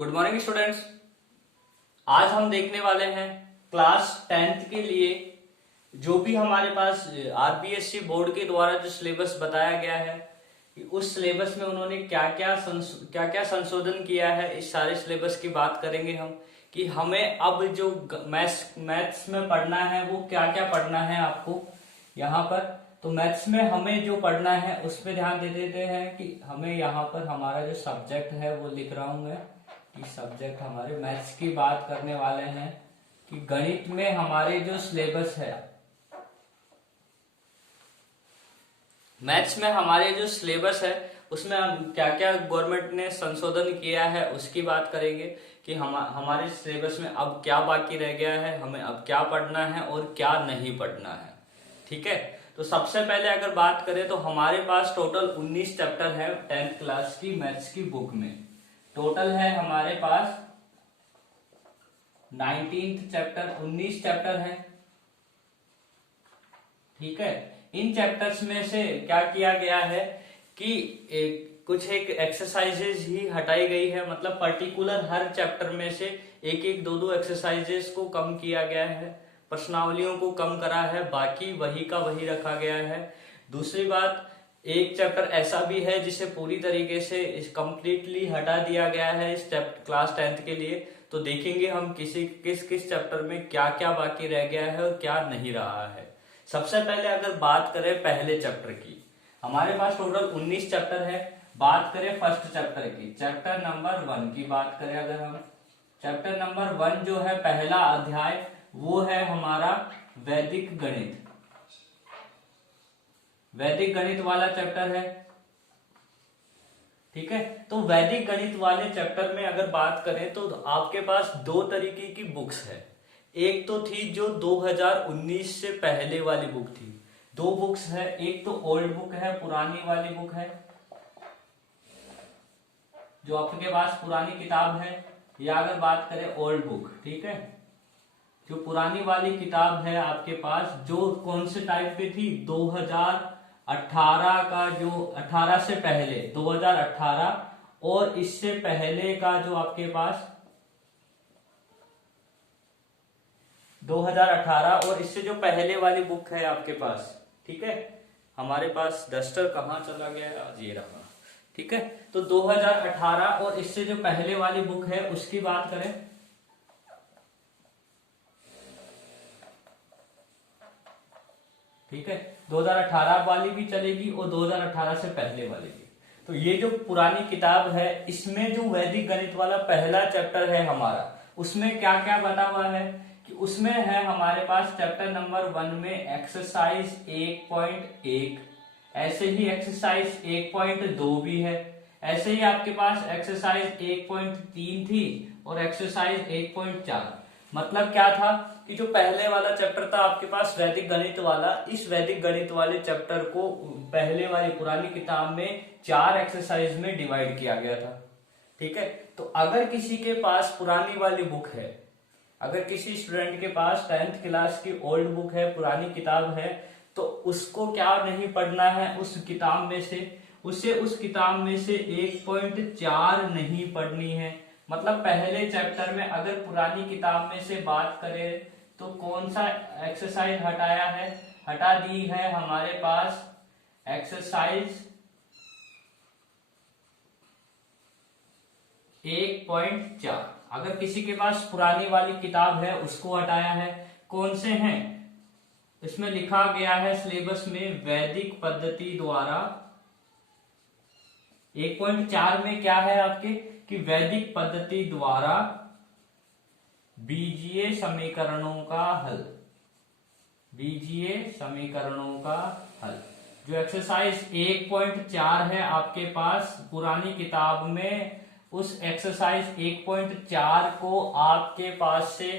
Good morning students. आज हम देखने वाले हैं क्लास 10th के लिए जो भी हमारे पास आरपीएससी बोर्ड के द्वारा जो सिलेबस बताया गया है कि उस सिलेबस में उन्होंने क्या क्या संशोधन किया है। इस सारे सिलेबस की बात करेंगे हम कि हमें अब जो मैथ्स में पढ़ना है वो क्या क्या पढ़ना है आपको यहाँ पर। तो मैथ्स में हमें जो पढ़ना है उस पर ध्यान दे देते हैं कि हमें यहाँ पर हमारा जो सब्जेक्ट है वो लिख रहा हूं मैं कि सब्जेक्ट हमारे मैथ्स की बात करने वाले हैं कि गणित में हमारे जो सिलेबस है, मैथ्स में हमारे जो सिलेबस है उसमें हम क्या क्या गवर्नमेंट ने संशोधन किया है उसकी बात करेंगे कि हमारे सिलेबस में अब क्या बाकी रह गया है, हमें अब क्या पढ़ना है और क्या नहीं पढ़ना है। ठीक है, तो सबसे पहले अगर बात करें तो हमारे पास टोटल 19 चैप्टर है 10th क्लास की मैथ्स की बुक में। टोटल है हमारे पास 19th चैप्टर, 19 चैप्टर है। ठीक है, इन चैप्टर्स में से क्या किया गया है कि कुछ एक एक्सरसाइजेज ही हटाई गई है, मतलब पर्टिकुलर हर चैप्टर में से एक एक दो एक्सरसाइजेज को कम किया गया है, प्रश्नावलियों को कम करा है, बाकी वही का वही रखा गया है। दूसरी बात, एक चैप्टर ऐसा भी है जिसे पूरी तरीके से कंप्लीटली हटा दिया गया है इस क्लास 10th के लिए। तो देखेंगे हम किस किस चैप्टर में क्या क्या बाकी रह गया है और क्या नहीं रहा है। सबसे पहले अगर बात करें पहले चैप्टर की, हमारे पास टोटल 19 चैप्टर है। बात करें फर्स्ट चैप्टर की, चैप्टर नंबर 1 की बात करें अगर हम, चैप्टर नंबर 1 जो है पहला अध्याय वो है हमारा वैदिक गणित। वैदिक गणित वाला चैप्टर है। ठीक है, तो वैदिक गणित वाले चैप्टर में अगर बात करें तो आपके पास दो तरीके की बुक्स है। एक तो थी जो 2019 से पहले वाली बुक थी, दो बुक्स है, एक तो ओल्ड बुक है, पुरानी वाली बुक है जो आपके पास पुरानी किताब है, या अगर बात करें ओल्ड बुक, ठीक है, जो पुरानी वाली किताब है आपके पास जो कौन से टाइप की थी, 2018 का, जो 18 से पहले 2018 और इससे पहले का जो आपके पास 2018 और इससे जो पहले वाली बुक है आपके पास। ठीक है, हमारे पास डस्टर कहाँ चला गया, आज ये रहा। ठीक है, तो 2018 और इससे जो पहले वाली बुक है उसकी बात करें, ठीक है, 2018 वाली भी चलेगी और 2018 से पहले वाली भी। तो ये जो पुरानी किताब है इसमें जो वैदिक गणित वाला पहला चैप्टर है हमारा, उसमें क्या क्या बना हुआ है कि उसमें है हमारे पास चैप्टर नंबर 1 में एक्सरसाइज 1.1, ऐसे ही एक्सरसाइज 1.2 भी है, ऐसे ही आपके पास एक्सरसाइज 1.3 थी और एक्सरसाइज 1.4। मतलब क्या था कि जो पहले वाला चैप्टर था आपके पास वैदिक गणित वाला, इस वैदिक गणित वाले चैप्टर को पहले वाली पुरानी किताब में 4 एक्सरसाइज में डिवाइड किया गया था। ठीक है, तो अगर किसी के पास पुरानी वाली बुक है, अगर किसी स्टूडेंट के पास 10th क्लास की ओल्ड बुक है, पुरानी किताब है, तो उसको क्या नहीं पढ़ना है उस किताब में से, उसे उस किताब में से 1.4 नहीं पढ़नी है। मतलब पहले चैप्टर में अगर पुरानी किताब में से बात करें तो कौन सा एक्सरसाइज हटाया है, हटा दी है हमारे पास एक्सरसाइज 1.4। अगर किसी के पास पुरानी वाली किताब है उसको हटाया है। कौन से हैं, इसमें लिखा गया है सिलेबस में वैदिक पद्धति द्वारा 1.4 में क्या है आपके कि वैदिक पद्धति द्वारा बीजीय समीकरणों का हल, बीजीय समीकरणों का हल। जो एक्सरसाइज 1.4 है आपके पास पुरानी किताब में, उस एक्सरसाइज 1.4 को आपके पास से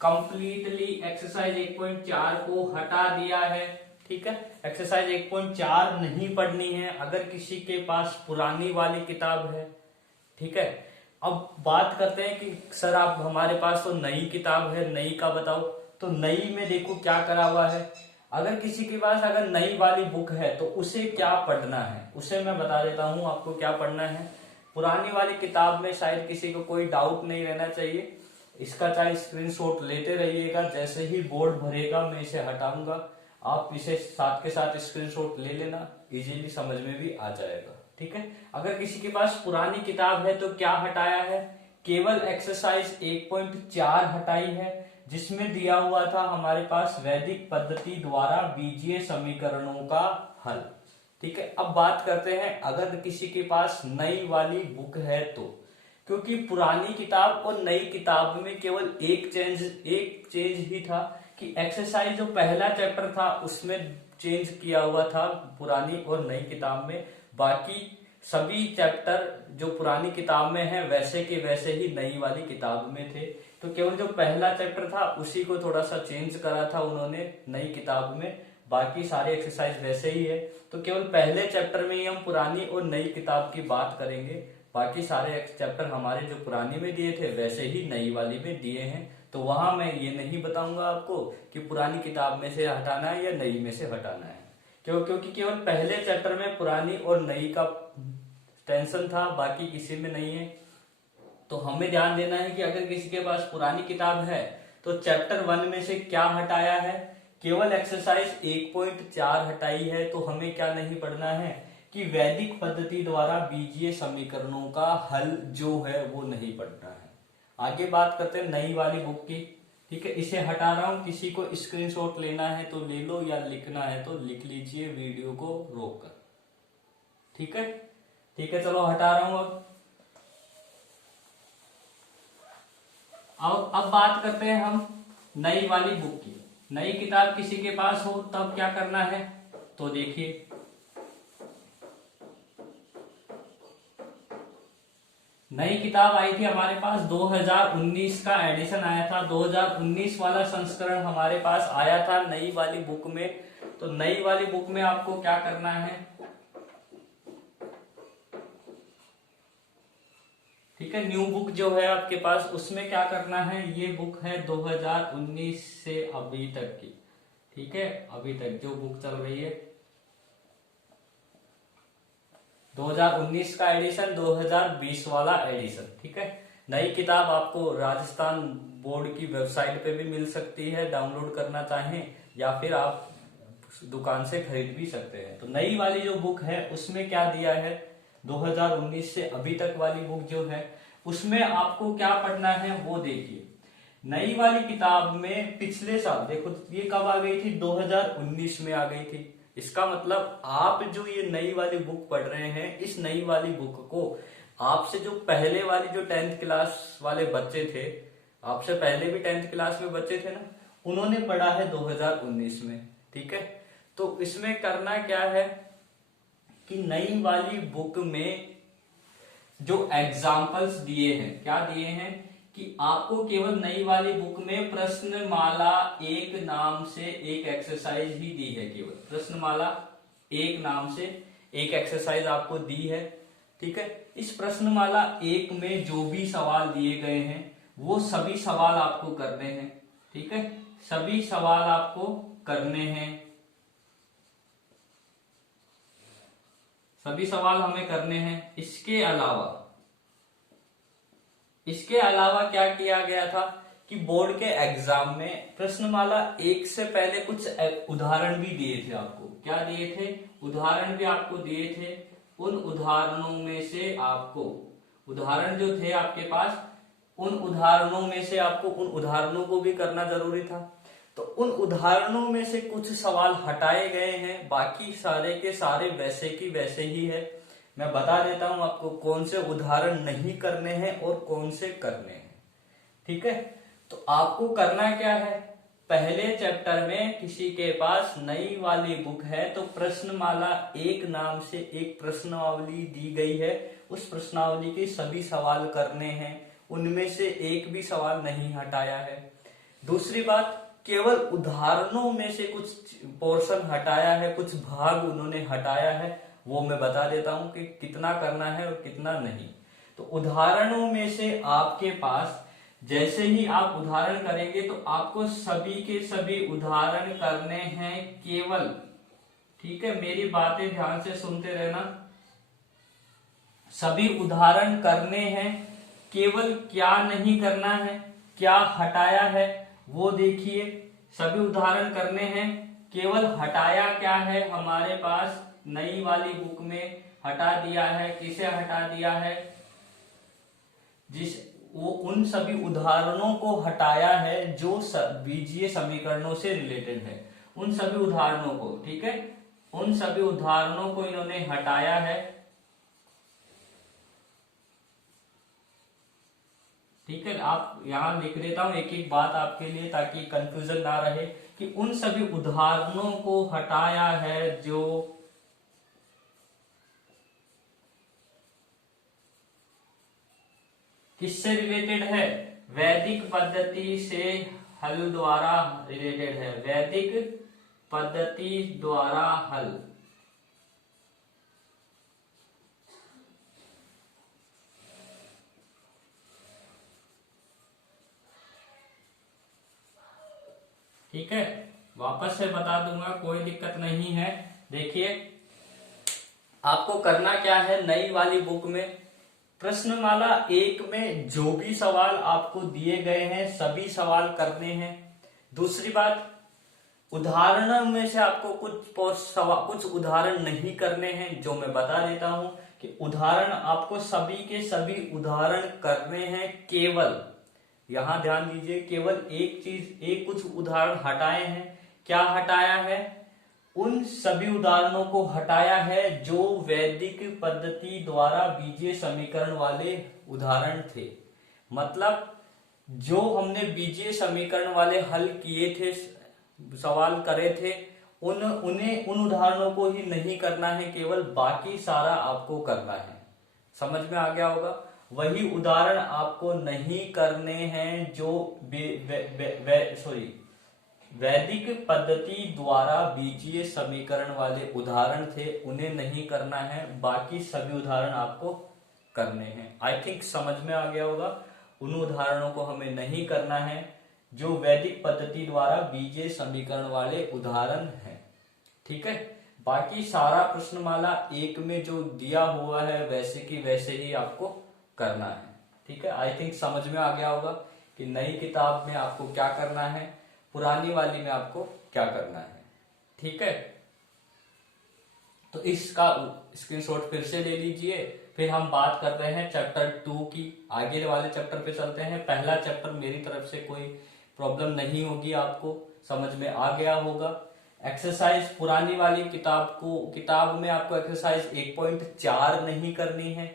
कंप्लीटली एक्सरसाइज 1.4 को हटा दिया है। ठीक है, एक्सरसाइज 1.4 नहीं पढ़नी है अगर किसी के पास पुरानी वाली किताब है। ठीक है, अब बात करते हैं कि सर आप हमारे पास तो नई किताब है, नई का बताओ। तो नई में देखो क्या करा हुआ है, अगर किसी के पास अगर नई वाली बुक है तो उसे क्या पढ़ना है, उसे मैं बता देता हूं आपको क्या पढ़ना है। पुरानी वाली किताब में शायद किसी को कोई डाउट नहीं रहना चाहिए। इसका चाहे स्क्रीनशॉट लेते रहिएगा, जैसे ही बोर्ड भरेगा मैं इसे हटाऊंगा, आप इसे साथ के साथ स्क्रीनशॉट ले लेना, इजीली समझ में भी आ जाएगा। ठीक है, अगर किसी के पास पुरानी किताब है तो क्या हटाया है, केवल एक्सरसाइज 1.4 हटाई है, जिसमें दिया हुआ था हमारे पास वैदिक पद्धति द्वारा बीजीय समीकरणों का हल। ठीक है, अब बात करते हैं अगर किसी के पास नई वाली बुक है तो, क्योंकि पुरानी किताब और नई किताब में केवल एक चेंज ही था कि एक्सरसाइज जो पहला चैप्टर था उसमें चेंज किया हुआ था पुरानी और नई किताब में, बाकी सभी चैप्टर जो पुरानी किताब में है वैसे के वैसे ही नई वाली किताब में थे। तो केवल जो पहला चैप्टर था उसी को थोड़ा सा चेंज करा था उन्होंने नई किताब में, बाकी सारे एक्सरसाइज वैसे ही है। तो केवल पहले चैप्टर में ही हम पुरानी और नई किताब की बात करेंगे, बाकी सारे चैप्टर हमारे जो पुरानी में दिए थे वैसे ही नई वाली में दिए हैं। तो वहां मैं ये नहीं बताऊंगा आपको कि पुरानी किताब में से हटाना है या नई में से हटाना है, क्योंकि केवल पहले चैप्टर में पुरानी और नई का टेंशन था, बाकी किसी में नहीं है। तो हमें ध्यान देना है कि अगर किसी के पास पुरानी किताब है तो चैप्टर 1 में से क्या हटाया है, केवल एक्सरसाइज 1.4 हटाई है। तो हमें क्या नहीं पढ़ना है कि वैदिक पद्धति द्वारा बीजीय समीकरणों का हल जो है वो नहीं पढ़ना है। आगे बात करते हैं नई वाली बुक की। ठीक है, इसे हटा रहा हूं, किसी को स्क्रीनशॉट लेना है तो ले लो, या लिखना है तो लिख लीजिए वीडियो को रोककर। ठीक है, ठीक है, चलो हटा रहा हूं। अब बात करते हैं हम नई वाली बुक की। नई किताब किसी के पास हो तब क्या करना है, तो देखिए नई किताब आई थी हमारे पास 2019 का एडिशन आया था, 2019 वाला संस्करण हमारे पास आया था नई वाली बुक में। तो नई वाली बुक में आपको क्या करना है, ठीक है, न्यू बुक जो है आपके पास उसमें क्या करना है, ये बुक है 2019 से अभी तक की। ठीक है, अभी तक जो बुक चल रही है 2019 का एडिशन, 2020 वाला एडिशन। ठीक है, नई किताब आपको राजस्थान बोर्ड की वेबसाइट पे भी मिल सकती है, डाउनलोड करना चाहें, या फिर आप दुकान से खरीद भी सकते हैं। तो नई वाली जो बुक है उसमें क्या दिया है, 2019 से अभी तक वाली बुक जो है उसमें आपको क्या पढ़ना है वो देखिए। नई वाली किताब में पिछले साल देखो ये कब आ गई थी, 2019 में आ गई थी। इसका मतलब आप जो ये नई वाली बुक पढ़ रहे हैं, इस नई वाली बुक को आपसे जो पहले वाली जो 10th क्लास वाले बच्चे थे, आपसे पहले भी 10th क्लास में बच्चे थे ना, उन्होंने पढ़ा है 2019 में। ठीक है, तो इसमें करना क्या है कि नई वाली बुक में जो एग्जाम्पल्स दिए हैं, क्या दिए हैं कि आपको केवल नई वाली बुक में प्रश्नमाला एक नाम से एक एक्सरसाइज ही दी है, केवल प्रश्नमाला एक नाम से एक एक्सरसाइज आपको दी है। ठीक है, इस प्रश्नमाला एक में जो भी सवाल दिए गए हैं वो सभी सवाल आपको करने हैं। ठीक है, सभी सवाल आपको करने हैं, सभी सवाल हमें करने हैं। इसके अलावा क्या किया गया था कि बोर्ड के एग्जाम में प्रश्नमाला एक से पहले कुछ उदाहरण भी दिए थे आपको। क्या दिए थे, उदाहरण भी आपको दिए थे। उन उदाहरणों में से आपको, उदाहरण जो थे आपके पास, उन उदाहरणों में से आपको उन उदाहरणों को भी करना जरूरी था। तो उन उदाहरणों में से कुछ सवाल हटाए गए हैं, बाकी सारे के सारे वैसे की वैसे ही है। मैं बता देता हूं आपको कौन से उदाहरण नहीं करने हैं और कौन से करने हैं। ठीक है, तो आपको करना क्या है, पहले चैप्टर में किसी के पास नई वाली बुक है तो प्रश्नमाला एक नाम से एक प्रश्नावली दी गई है, उस प्रश्नावली के सभी सवाल करने हैं, उनमें से एक भी सवाल नहीं हटाया है। दूसरी बात, केवल उदाहरणों में से कुछ पोर्शन हटाया है, कुछ भाग उन्होंने हटाया है, वो मैं बता देता हूं कि कितना करना है और कितना नहीं। तो उदाहरणों में से आपके पास जैसे ही आप उदाहरण करेंगे तो आपको सभी के सभी उदाहरण करने हैं केवल। ठीक है, मेरी बातें ध्यान से सुनते रहना। सभी उदाहरण करने हैं, केवल क्या नहीं करना है, क्या हटाया है वो देखिए। सभी उदाहरण करने हैं, केवल हटाया क्या है हमारे पास नई वाली बुक में हटा दिया है। किसे हटा दिया है? वो उन सभी उदाहरणों को हटाया है जो बीजीय समीकरणों से रिलेटेड है, उन सभी उदाहरणों को। ठीक है, उन सभी उदाहरणों को इन्होंने हटाया है। ठीक है, आप यहां लिख देता हूं एक एक बात आपके लिए ताकि कंफ्यूजन ना रहे, कि उन सभी उदाहरणों को हटाया है जो किससे रिलेटेड है? वैदिक पद्धति से हल द्वारा रिलेटेड है, वैदिक पद्धति द्वारा हल। ठीक है, वापस से बता दूंगा, कोई दिक्कत नहीं है। देखिए आपको करना क्या है, नई वाली बुक में प्रश्नमाला 1 में जो भी सवाल आपको दिए गए हैं सभी सवाल करने हैं। दूसरी बात, उदाहरणों में से आपको कुछ उदाहरण नहीं करने हैं, जो मैं बता देता हूं कि उदाहरण आपको सभी के सभी उदाहरण करने हैं। केवल यहां ध्यान दीजिए, केवल एक चीज, एक कुछ उदाहरण हटाए हैं। क्या हटाया है? उन सभी उदाहरणों को हटाया है जो वैदिक पद्धति द्वारा बीजीय समीकरण वाले उदाहरण थे। मतलब जो हमने बीजीय समीकरण वाले हल किए थे, सवाल करे थे, उन उदाहरणों को ही नहीं करना है, केवल बाकी सारा आपको करना है। समझ में आ गया होगा? वही उदाहरण आपको नहीं करने हैं जो वैदिक पद्धति द्वारा बीजीय समीकरण वाले उदाहरण थे, उन्हें नहीं करना है, बाकी सभी उदाहरण आपको करने हैं। आई थिंक समझ में आ गया होगा। उन उदाहरणों को हमें नहीं करना है जो वैदिक पद्धति द्वारा बीजीय समीकरण वाले उदाहरण हैं। ठीक है, बाकी सारा प्रश्नमाला 1 में जो दिया हुआ है वैसे की वैसे ही आपको करना है। ठीक है, आई थिंक समझ में आ गया होगा कि नई किताब में आपको क्या करना है, पुरानी वाली में आपको क्या करना है। ठीक है, तो इसका स्क्रीनशॉट फिर से ले लीजिए। फिर हम बात कर रहे हैं चैप्टर 2 की। आगे वाले चैप्टर पे चलते हैं। पहला चैप्टर मेरी तरफ से कोई प्रॉब्लम नहीं होगी, आपको समझ में आ गया होगा। एक्सरसाइज पुरानी वाली किताब में आपको एक्सरसाइज 1.4 नहीं करनी है,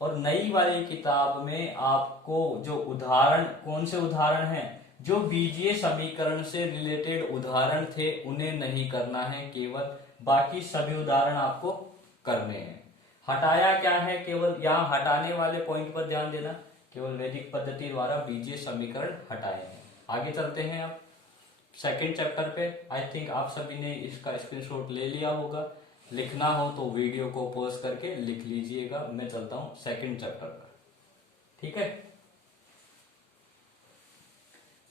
और नई वाली किताब में आपको जो उदाहरण, कौन से उदाहरण हैं, जो बीजीय समीकरण से रिलेटेड उदाहरण थे उन्हें नहीं करना है, केवल बाकी सभी उदाहरण आपको करने हैं। हटाया क्या है? केवल यहाँ हटाने वाले पॉइंट पर ध्यान देना, केवल वैदिक पद्धति द्वारा बीजीय समीकरण हटाए हैं। आगे चलते हैं अब सेकंड चैप्टर पे। आई थिंक आप सभी ने इसका स्क्रीनशॉट ले लिया होगा। लिखना हो तो वीडियो को पॉज करके लिख लीजिएगा। मैं चलता हूं सेकंड चैप्टर पर। ठीक है,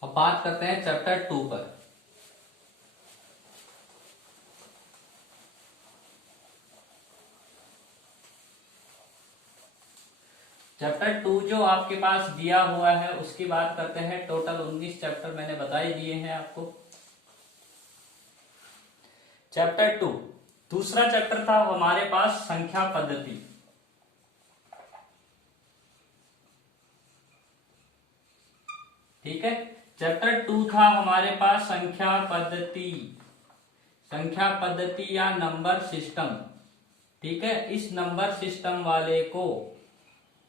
अब बात करते हैं चैप्टर 2 पर। चैप्टर 2 जो आपके पास दिया हुआ है उसकी बात करते हैं। टोटल 19 चैप्टर मैंने बता ही दिए हैं आपको। चैप्टर 2 दूसरा चैप्टर था हमारे पास संख्या पद्धति। ठीक है, चैप्टर 2 था हमारे पास संख्या पद्धति या नंबर सिस्टम। ठीक है, इस नंबर सिस्टम वाले को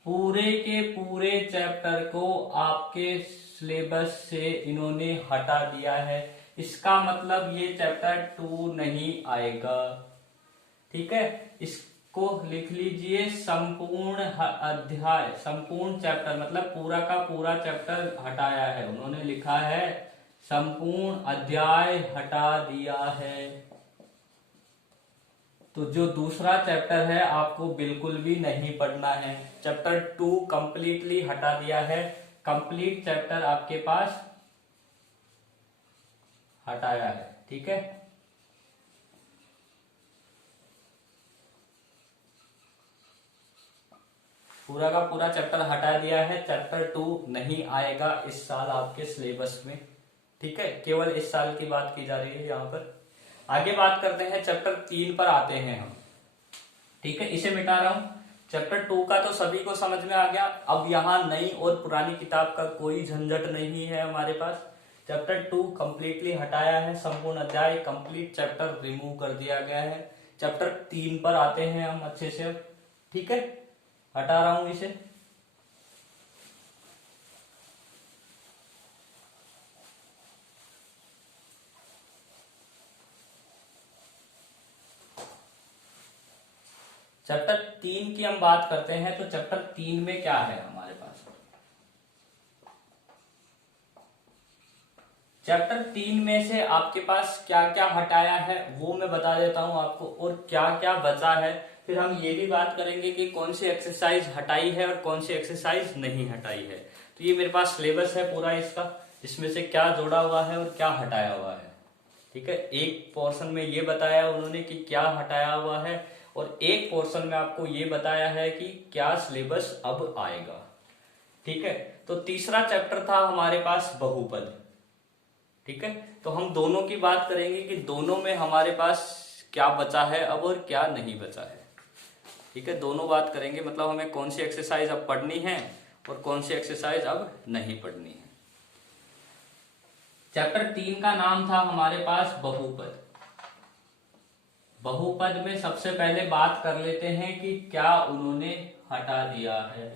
पूरे के पूरे चैप्टर को आपके सिलेबस से इन्होंने हटा दिया है। इसका मतलब ये चैप्टर 2 नहीं आएगा। ठीक है, इसको लिख लीजिए, संपूर्ण अध्याय, संपूर्ण चैप्टर मतलब पूरा का पूरा चैप्टर हटाया है। उन्होंने लिखा है संपूर्ण अध्याय हटा दिया है। तो जो दूसरा चैप्टर है आपको बिल्कुल भी नहीं पढ़ना है। चैप्टर 2 कंप्लीटली हटा दिया है। कंप्लीट चैप्टर आपके पास हटाया है। ठीक है, पूरा का पूरा चैप्टर हटा दिया है। चैप्टर 2 नहीं आएगा इस साल आपके सिलेबस में, ठीक है, केवल इस साल की बात की जा रही है यहाँ पर। आगे बात करते हैं, चैप्टर 3 पर आते हैं हम, ठीक है, इसे मिटा रहा हूं। चैप्टर 2 का तो सभी को समझ में आ गया। अब यहाँ नई और पुरानी किताब का कोई झंझट नहीं है हमारे पास। चैप्टर 2 कंप्लीटली हटाया है, संपूर्ण अध्याय कंप्लीट चैप्टर रिमूव कर दिया गया है। चैप्टर 3 पर आते हैं हम अच्छे से अब, ठीक है, हटा रहा हूं इसे। चैप्टर 3 की हम बात करते हैं, तो चैप्टर 3 में क्या है हमारे पास। चैप्टर 3 में से आपके पास क्या क्या हटाया है वो मैं बता देता हूं आपको, और क्या क्या बचा है। फिर हम ये भी बात करेंगे कि कौन सी एक्सरसाइज हटाई है और कौन सी एक्सरसाइज नहीं हटाई है। तो ये मेरे पास सिलेबस है पूरा इसका, जिसमें से क्या जोड़ा हुआ है और क्या हटाया हुआ है, ठीक है। एक पोर्शन में ये बताया उन्होंने कि क्या हटाया हुआ है, और एक पोर्शन में आपको ये बताया है कि क्या सिलेबस अब आएगा, ठीक है। तो तीसरा चैप्टर था हमारे पास बहुपद, ठीक है। तो हम दोनों की बात करेंगे कि दोनों में हमारे पास क्या बचा है अब और क्या नहीं बचा है, ठीक है। दोनों बात करेंगे, मतलब हमें कौन सी एक्सरसाइज अब पढ़नी है और कौन सी एक्सरसाइज अब नहीं पढ़नी है। चैप्टर 3 का नाम था हमारे पास बहुपद। बहुपद में सबसे पहले बात कर लेते हैं कि क्या उन्होंने हटा दिया है।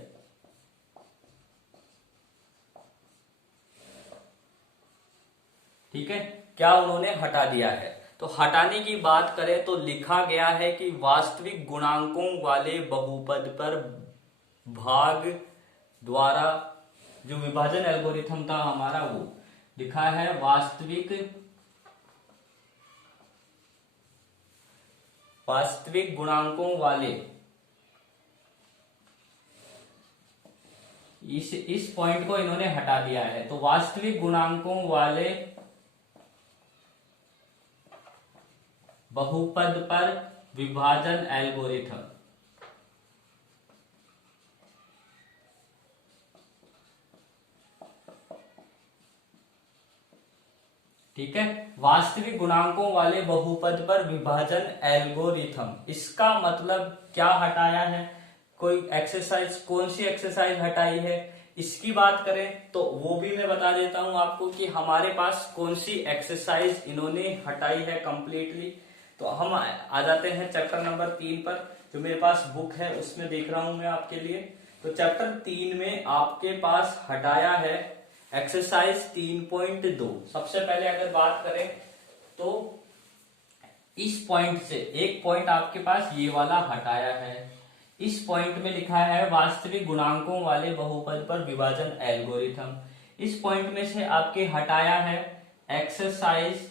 ठीक है, क्या उन्होंने हटा दिया है। तो हटाने की बात करें तो लिखा गया है कि वास्तविक गुणांकों वाले बहुपद पर भाग द्वारा, जो विभाजन एल्गोरिथम था हमारा, वो लिखा है वास्तविक गुणांकों वाले, इस पॉइंट को इन्होंने हटा दिया है। तो वास्तविक गुणांकों वाले बहुपद पर विभाजन एल्गोरिथम, ठीक है, वास्तविक गुणांकों वाले बहुपद पर विभाजन एल्गोरिथम। इसका मतलब क्या हटाया है, कोई एक्सरसाइज, कौन सी एक्सरसाइज हटाई है, इसकी बात करें तो वो भी मैं बता देता हूं आपको कि हमारे पास कौन सी एक्सरसाइज इन्होंने हटाई है कंप्लीटली। तो हम आ जाते हैं चैप्टर नंबर 3 पर, जो मेरे पास बुक है उसमें देख रहा हूं मैं आपके लिए। तो चैप्टर 3 में आपके पास हटाया है एक्सरसाइज 3.2। सबसे पहले अगर बात करें तो इस पॉइंट से एक पॉइंट आपके पास ये वाला हटाया है। इस पॉइंट में लिखा है वास्तविक गुणांकों वाले बहुपद पर विभाजन एल्गोरिथम। इस पॉइंट में से आपके हटाया है एक्सरसाइज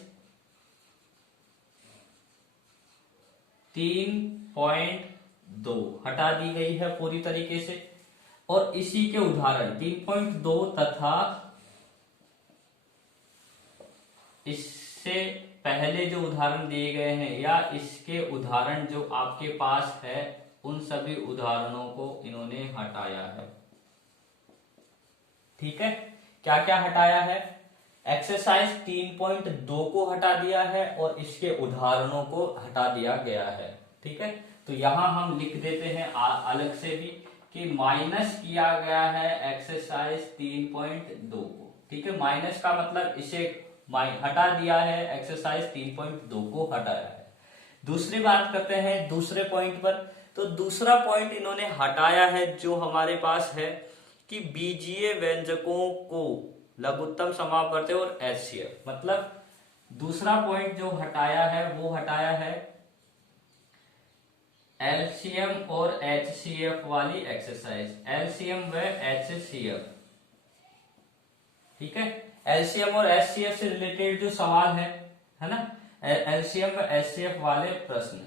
3.2, हटा दी गई है पूरी तरीके से। और इसी के उदाहरण 3.2 तथा इससे पहले जो उदाहरण दिए गए हैं या इसके उदाहरण जो आपके पास है, उन सभी उदाहरणों को इन्होंने हटाया है, ठीक है। क्या क्या हटाया है, एक्सरसाइज 3.2 को हटा दिया है और इसके उदाहरणों को हटा दिया गया है, ठीक है। तो यहां हम लिख देते हैं अलग से भी कि माइनस किया गया है एक्सरसाइज 3.2 को, ठीक है। माइनस का मतलब इसे हटा दिया है, एक्सरसाइज 3.2 को हटाया है। दूसरी बात करते हैं दूसरे पॉइंट पर। तो दूसरा पॉइंट इन्होंने हटाया है जो हमारे पास है कि बीजीय व्यंजकों को लघुत्तम समापवर्ती और एचसीएफ, मतलब दूसरा पॉइंट जो हटाया है वो हटाया है एलसीएम और एचसीएफ वाली एक्सरसाइज, एलसीएम व एचसीएफ, ठीक है। एलसीएम और एचसीएफ से रिलेटेड जो सवाल है ना, एलसीएम व एचसीएफ वाले प्रश्न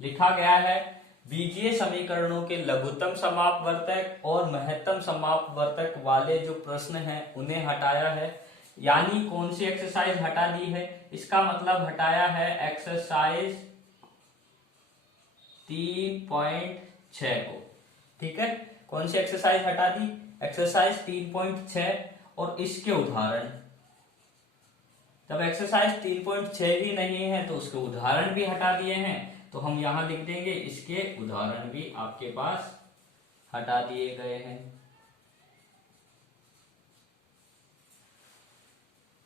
लिखा गया है बीजीय समीकरणों के लघुत्तम समापवर्तक और महत्तम समापवर्तक वाले जो प्रश्न हैं उन्हें हटाया है। यानी कौन सी एक्सरसाइज हटा दी है, इसका मतलब हटाया है एक्सरसाइज 3.6 को। ठीक है, कौन सी एक्सरसाइज हटा दी? एक्सरसाइज 3.6 और इसके उदाहरण। जब एक्सरसाइज 3.6 ही नहीं है तो उसके उदाहरण भी हटा दिए हैं, तो हम यहां लिख देंगे इसके उदाहरण भी आपके पास हटा दिए गए हैं।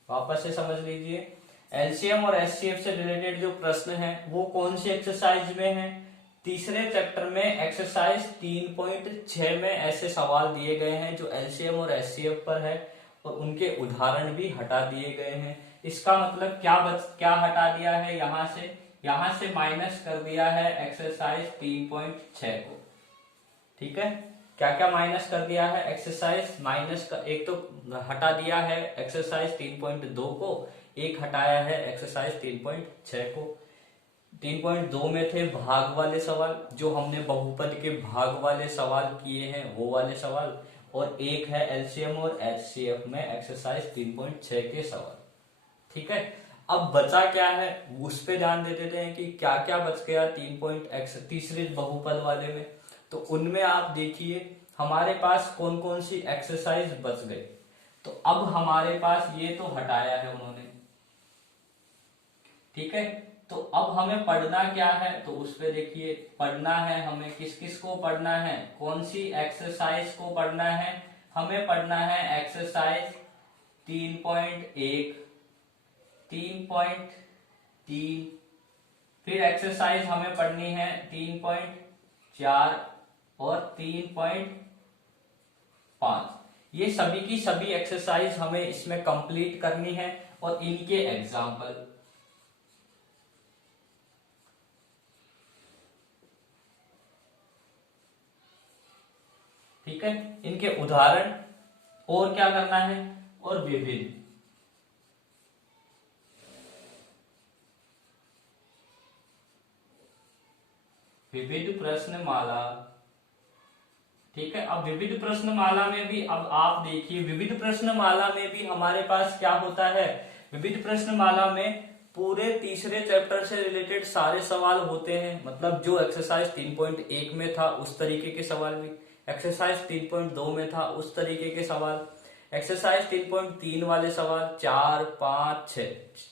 वापस से समझ लीजिए, एलसीएम और एचसीएफ से रिलेटेड जो प्रश्न हैं वो कौन सी एक्सरसाइज में है? तीसरे चैप्टर में एक्सरसाइज 3.6 में ऐसे सवाल दिए गए हैं जो एलसीएम और एचसीएफ पर है, और उनके उदाहरण भी हटा दिए गए हैं। इसका मतलब क्या हटा दिया है? यहां से माइनस कर दिया है एक्सरसाइज 3.6 को। ठीक है, क्या क्या माइनस कर दिया है? एक्सरसाइज माइनस का एक तो हटा दिया है एक्सरसाइज 3.2 को, एक हटाया है एक्सरसाइज 3.6 को। 3.2 में थे भाग वाले सवाल, जो हमने बहुपद के भाग वाले सवाल किए हैं वो वाले सवाल, और एक है एलसीएम और एचसीएफ में एक्सरसाइज 3.6 के सवाल। ठीक है, अब बचा क्या है उस पे ध्यान दे देते हैं कि क्या क्या बच गया तीसरे बहुपद वाले में। तो उनमें आप देखिए हमारे पास कौन कौन सी एक्सरसाइज बच गई। तो अब हमारे पास ये तो हटाया है उन्होंने। ठीक है, तो अब हमें पढ़ना क्या है? तो उस पे देखिए, पढ़ना है हमें किस किस को पढ़ना है, कौन सी एक्सरसाइज को पढ़ना है? हमें पढ़ना है एक्सरसाइज 3.1, 3.3, फिर एक्सरसाइज हमें पढ़नी है 3.4 और 3.5। ये सभी की सभी एक्सरसाइज हमें इसमें कंप्लीट करनी है और इनके एग्जाम्पल। ठीक है, इनके उदाहरण और क्या करना है, और विभिन्न। विविध प्रश्नमाला। ठीक है, अब विविध प्रश्नमाला में भी अब आप देखिए, विविध प्रश्नमाला में भी हमारे पास क्या होता है? विविध प्रश्नमाला में पूरे तीसरे चैप्टर से रिलेटेड सारे सवाल होते हैं। मतलब जो एक्सरसाइज 3.1 में था उस तरीके के सवाल भी, एक्सरसाइज 3.2 में था उस तरीके के सवाल, एक्सरसाइज 3.3 वाले सवाल, 4, 5, 6,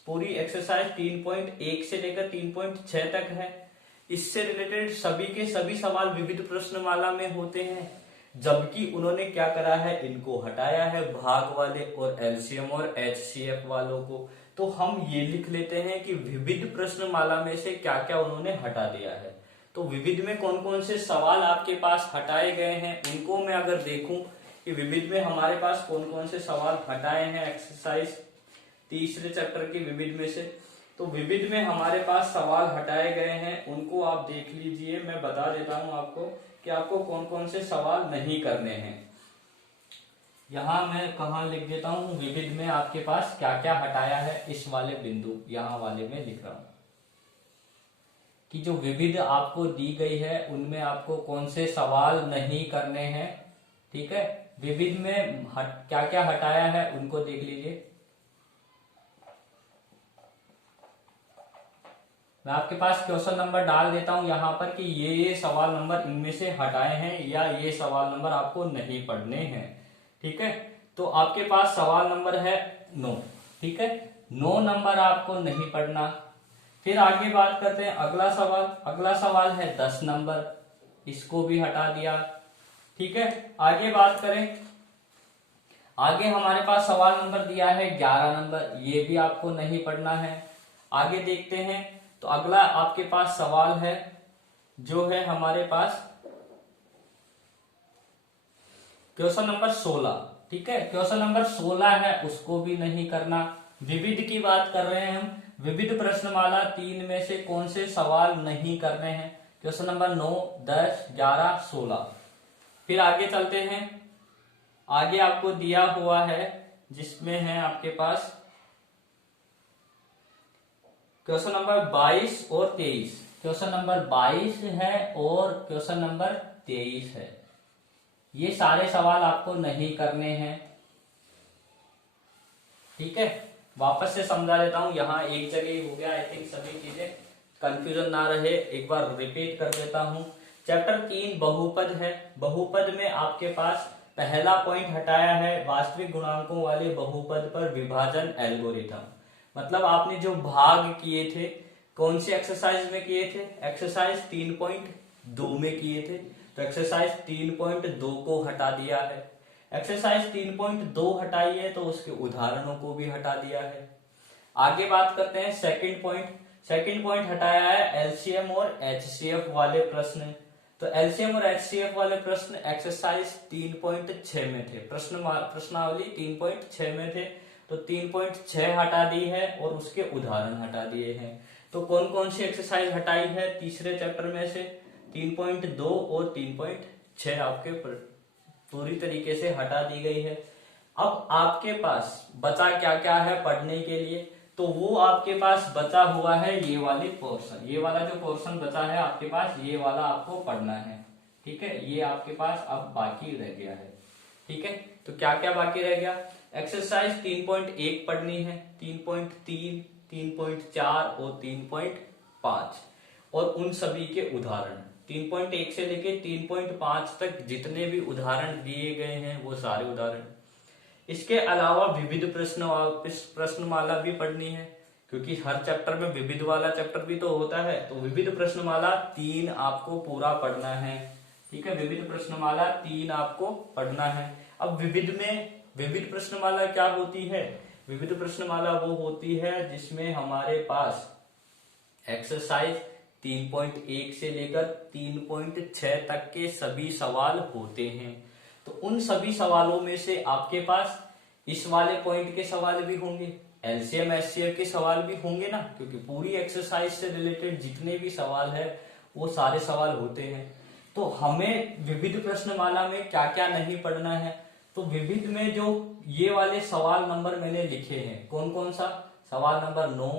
पूरी एक्सरसाइज 3.1 से लेकर 3.6 तक है। इससे रिलेटेड सभी के सभी सवाल विविध प्रश्नमाला में होते हैं। जबकि उन्होंने क्या करा है, इनको हटाया है, भाग वाले और एलसीएम और एचसीएफ वालों को। तो हम ये लिख लेते हैं कि विविध प्रश्नमाला में से क्या क्या उन्होंने हटा दिया है। तो विविध में कौन कौन से सवाल आपके पास हटाए गए हैं, उनको मैं अगर देखूं कि विविध में हमारे पास कौन कौन से सवाल हटाए हैं एक्सरसाइज तीसरे चैप्टर के विविध में से, तो विविध में हमारे पास सवाल हटाए गए हैं, उनको आप देख लीजिए। मैं बता देता हूं आपको कि आपको कौन कौन से सवाल नहीं करने हैं। यहां मैं कहा लिख देता हूं, विविध में आपके पास क्या क्या हटाया है, इस वाले बिंदु यहां वाले में लिख रहा हूं कि जो विविध आपको दी गई है उनमें आपको कौन से सवाल नहीं करने हैं। ठीक है, विविध में क्या क्या हटाया है उनको देख लीजिए। मैं आपके पास क्वेश्चन नंबर डाल देता हूं यहां पर कि ये सवाल नंबर इनमें से हटाए हैं या ये सवाल नंबर आपको नहीं पढ़ने हैं। ठीक है, तो आपके पास सवाल नंबर है 9। ठीक है, 9 नंबर आपको नहीं पढ़ना। फिर आगे बात करते हैं अगला सवाल है 10 नंबर, इसको भी हटा दिया। ठीक है, आगे बात करें, आगे हमारे पास सवाल नंबर दिया है 11 नंबर, ये भी आपको नहीं पढ़ना है। आगे देखते हैं, तो अगला आपके पास सवाल है जो है हमारे पास क्वेश्चन नंबर 16। ठीक है, क्वेश्चन नंबर 16 है, उसको भी नहीं करना। विविध की बात कर रहे हैं हम, विविध प्रश्नमाला 3 में से कौन से सवाल नहीं करने हैं, क्वेश्चन नंबर 9, 10, 11, 16। फिर आगे चलते हैं, आगे आपको दिया हुआ है जिसमें है आपके पास क्वेश्चन नंबर 22 और 23। क्वेश्चन नंबर 22 है और क्वेश्चन नंबर 23 है। ये सारे सवाल आपको नहीं करने हैं। ठीक है, वापस से समझा देता हूं, यहां एक जगह ही हो गया आई थिंक सभी चीजें। कंफ्यूजन ना रहे एक बार रिपीट कर देता हूं। चैप्टर 3 बहुपद है। बहुपद में आपके पास पहला पॉइंट हटाया है वास्तविक गुणांकों वाले बहुपद पर विभाजन एल्गोरिथम। मतलब आपने जो भाग किए थे कौन सी एक्सरसाइज में किए थे, एक्सरसाइज 3.2 में किए थे, तो एक्सरसाइज 3.2 को हटा दिया है। एक्सरसाइज 3.2 हटाई है तो उसके उदाहरणों को भी हटा दिया है। आगे बात करते हैं सेकंड पॉइंट। सेकंड पॉइंट हटाया है एलसीएम और एचसीएफ वाले प्रश्न। तो एलसीएम और एचसीएफ वाले प्रश्न एक्सरसाइज 3.6 में थे, प्रश्नावली 3.6 में थे, तो 3.6 हटा दी है और उसके उदाहरण हटा दिए हैं। तो कौन कौन सी एक्सरसाइज हटाई है तीसरे चैप्टर में से, 3.2 और 3.6 आपके पूरी तरीके से हटा दी गई है। अब आपके पास बचा क्या क्या है पढ़ने के लिए, तो वो आपके पास बचा हुआ है ये वाली पोर्शन, ये वाला जो पोर्शन बचा है आपके पास, ये वाला आपको पढ़ना है। ठीक है, ये आपके पास अब बाकी रह गया है। ठीक है, तो क्या क्या बाकी रह गया, एक्सरसाइज 3.1 पढ़नी है, 3.3, 3.4 और 3.5 और उन सभी के उदाहरण। 3.1 से लेके 3.5 तक जितने भी उदाहरण दिए गए हैं वो सारे उदाहरण। इसके अलावा विविध प्रश्नमाला भी पढ़नी है, क्योंकि हर चैप्टर में विविध वाला चैप्टर भी तो होता है, तो विविध प्रश्नमाला 3 आपको पूरा पढ़ना है। ठीक है, विविध प्रश्नमाला 3 आपको पढ़ना है। अब विविध प्रश्नमाला क्या होती है, विविध प्रश्नमाला वो होती है जिसमें हमारे पास एक्सरसाइज 3.1 से लेकर 3.6 तक के सभी सवाल होते हैं। तो उन सभी सवालों में से आपके पास इस वाले पॉइंट के सवाल भी होंगे, एलसीएम एचसीएफ के सवाल भी होंगे ना, क्योंकि पूरी एक्सरसाइज से रिलेटेड जितने भी सवाल है वो सारे सवाल होते हैं। तो हमें विविध प्रश्नमाला में क्या क्या नहीं पढ़ना है, तो विविध में जो ये वाले सवाल नंबर मैंने लिखे हैं, कौन कौन सा, सवाल नंबर 9,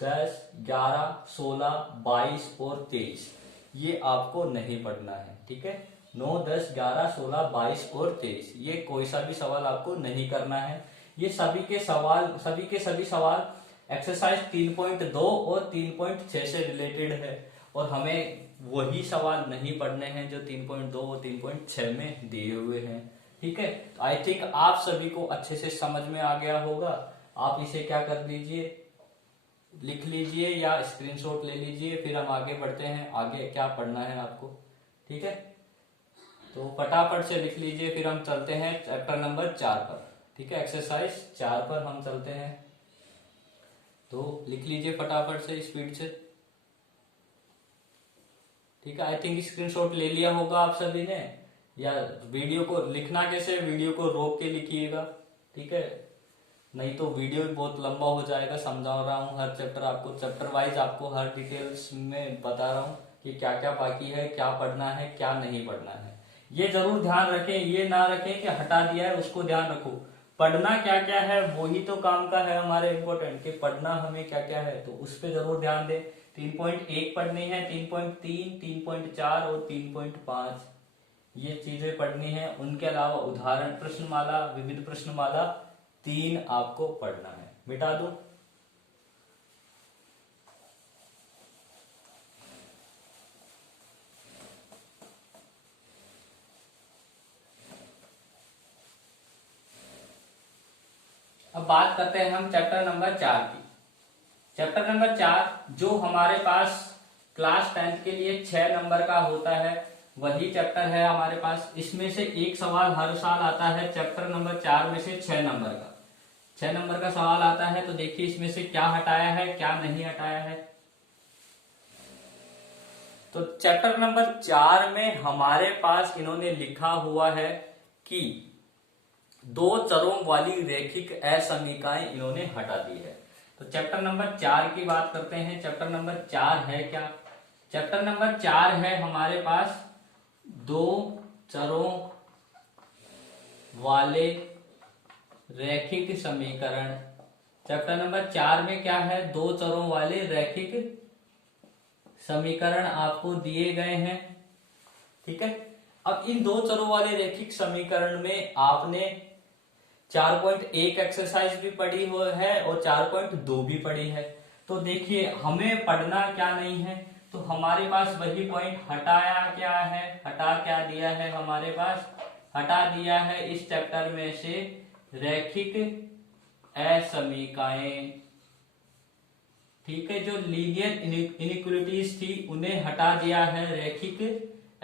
10, 11, 16, 22 और 23, ये आपको नहीं पढ़ना है। ठीक है, 9, 10, 11, 16, 22 और 23, ये कोई सा भी सवाल आपको नहीं करना है। ये सभी के सभी सवाल एक्सरसाइज 3.2 और 3.6 से रिलेटेड है, और हमें वही सवाल नहीं पढ़ने हैं जो 3.2 और 3.6 में दिए हुए हैं। ठीक है, तो आई थिंक आप सभी को अच्छे से समझ में आ गया होगा। आप इसे क्या कर लीजिए, लिख लीजिए या स्क्रीनशॉट ले लीजिए, फिर हम आगे बढ़ते हैं, आगे क्या पढ़ना है आपको। ठीक है, तो फटाफट से लिख लीजिए, फिर हम चलते हैं चैप्टर नंबर 4 पर। ठीक है, एक्सरसाइज 4 पर हम चलते हैं, तो लिख लीजिए फटाफट से, स्पीड से। ठीक है, आई थिंक स्क्रीनशॉट ले लिया होगा आप सभी ने, या वीडियो को लिखना कैसे, वीडियो को रोक के लिखिएगा। ठीक है, नहीं तो वीडियो भी बहुत लंबा हो जाएगा। समझा रहा हूँ हर चैप्टर आपको, चैप्टर वाइज आपको हर डिटेल्स में बता रहा हूँ कि क्या क्या बाकी है, क्या पढ़ना है, क्या नहीं पढ़ना है। ये जरूर ध्यान रखें, ये ना रखें कि हटा दिया है उसको ध्यान रखो। पढ़ना क्या क्या है वही तो काम का है हमारे इम्पोर्टेंट, कि पढ़ना हमें क्या क्या है, तो उस पर जरूर ध्यान दें। 3.1 पढ़नी है, 3.3, 3.4 और 3.5, ये चीजें पढ़नी है। उनके अलावा उदाहरण प्रश्नमाला, विविध प्रश्नमाला 3 आपको पढ़ना है। मिटा दो, अब बात करते हैं हम चैप्टर नंबर 4 की। चैप्टर नंबर 4 जो हमारे पास क्लास 10 के लिए 6 नंबर का होता है, वही चैप्टर है हमारे पास। इसमें से एक सवाल हर साल आता है चैप्टर नंबर 4 में से 6 नंबर का, 6 नंबर का सवाल आता है। तो देखिए इसमें से क्या हटाया है, क्या नहीं हटाया है। तो चैप्टर नंबर 4 में हमारे पास इन्होंने लिखा हुआ है कि 2 चरों वाली रैखिक असमीकाएं इन्होंने हटा दी है। तो चैप्टर नंबर 4 की बात करते हैं। चैप्टर नंबर 4 है क्या, चैप्टर नंबर 4 है हमारे पास 2 चरों वाले रैखिक समीकरण। चैप्टर नंबर 4 में क्या है, 2 चरों वाले रैखिक समीकरण आपको दिए गए हैं। ठीक है, अब इन 2 चरों वाले रैखिक समीकरण में आपने 4.1 एक्सरसाइज भी पढ़ी हुई है और 4.2 भी पढ़ी है। तो देखिए हमें पढ़ना क्या नहीं है, तो हमारे पास वही पॉइंट हटाया क्या है, हटा क्या दिया है हमारे पास, हटा दिया है इस चैप्टर में से रैखिक असमीकाएं। ठीक है, जो लीनियर इनइक्वालिटीज थी उन्हें हटा दिया है, रैखिक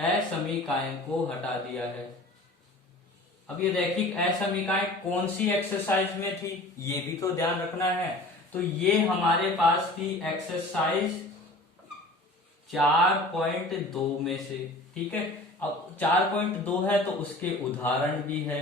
असमीकाएं को हटा दिया है। अब ये रैखिक असमीकाएं कौन सी एक्सरसाइज में थी ये भी तो ध्यान रखना है। तो ये हमारे पास थी एक्सरसाइज 4.2 में से। ठीक है, अब 4.2 है तो उसके उदाहरण भी है।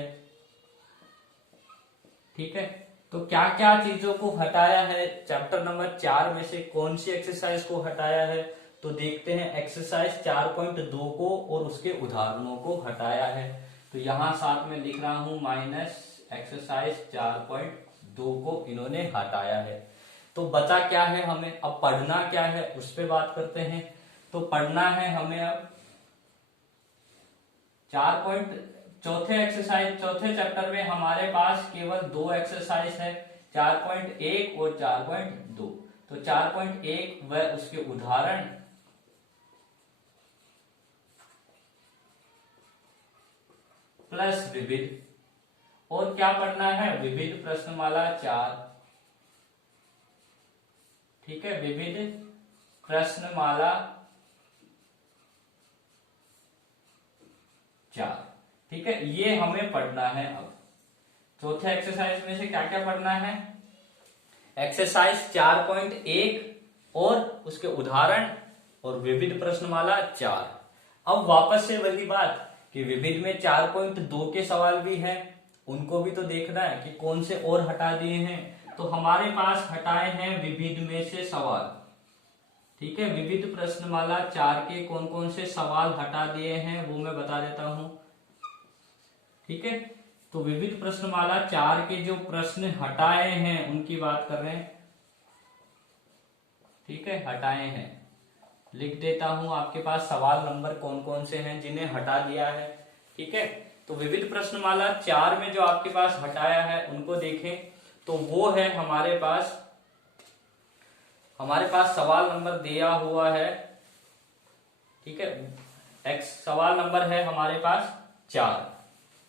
ठीक है, तो क्या क्या चीजों को हटाया है चैप्टर नंबर 4 में से, कौन सी एक्सरसाइज को हटाया है, तो देखते हैं। एक्सरसाइज 4.2 को और उसके उदाहरणों को हटाया है। तो यहां साथ में लिख रहा हूं माइनस एक्सरसाइज 4.2 को इन्होंने हटाया है। तो बचा क्या है हमें, अब पढ़ना क्या है उस पर बात करते हैं। तो पढ़ना है हमें अब चौथे चैप्टर में हमारे पास केवल 2 एक्सरसाइज है, 4.1 और 4.2। तो 4.1 व उसके उदाहरण प्लस विविध, और क्या पढ़ना है, विविध प्रश्नमाला 4। ठीक है, विविध प्रश्नमाला 4। ठीक है, ये हमें पढ़ना है। अब चौथे एक्सरसाइज में से क्या क्या पढ़ना है, एक्सरसाइज 4.1 और उसके उदाहरण और विविध प्रश्नमाला 4। अब वापस से वही बात कि विविध में 4.2 के सवाल भी हैं, उनको भी तो देखना है कि कौन से और हटा दिए हैं। तो हमारे पास हटाए हैं विविध में से सवाल। ठीक है, विविध प्रश्नमाला 4 के कौन कौन से सवाल हटा दिए हैं वो मैं बता देता हूं। ठीक है, तो विविध प्रश्नमाला 4 के जो प्रश्न हटाए हैं उनकी बात कर रहे हैं। ठीक है, हटाए हैं, लिख देता हूं आपके पास सवाल नंबर कौन कौन से हैं जिन्हें हटा दिया है। ठीक है, तो विविध प्रश्नमाला 4 में जो आपके पास हटाया है उनको देखें तो वो है हमारे पास सवाल नंबर दिया हुआ है। ठीक है, सवाल नंबर है हमारे पास 4।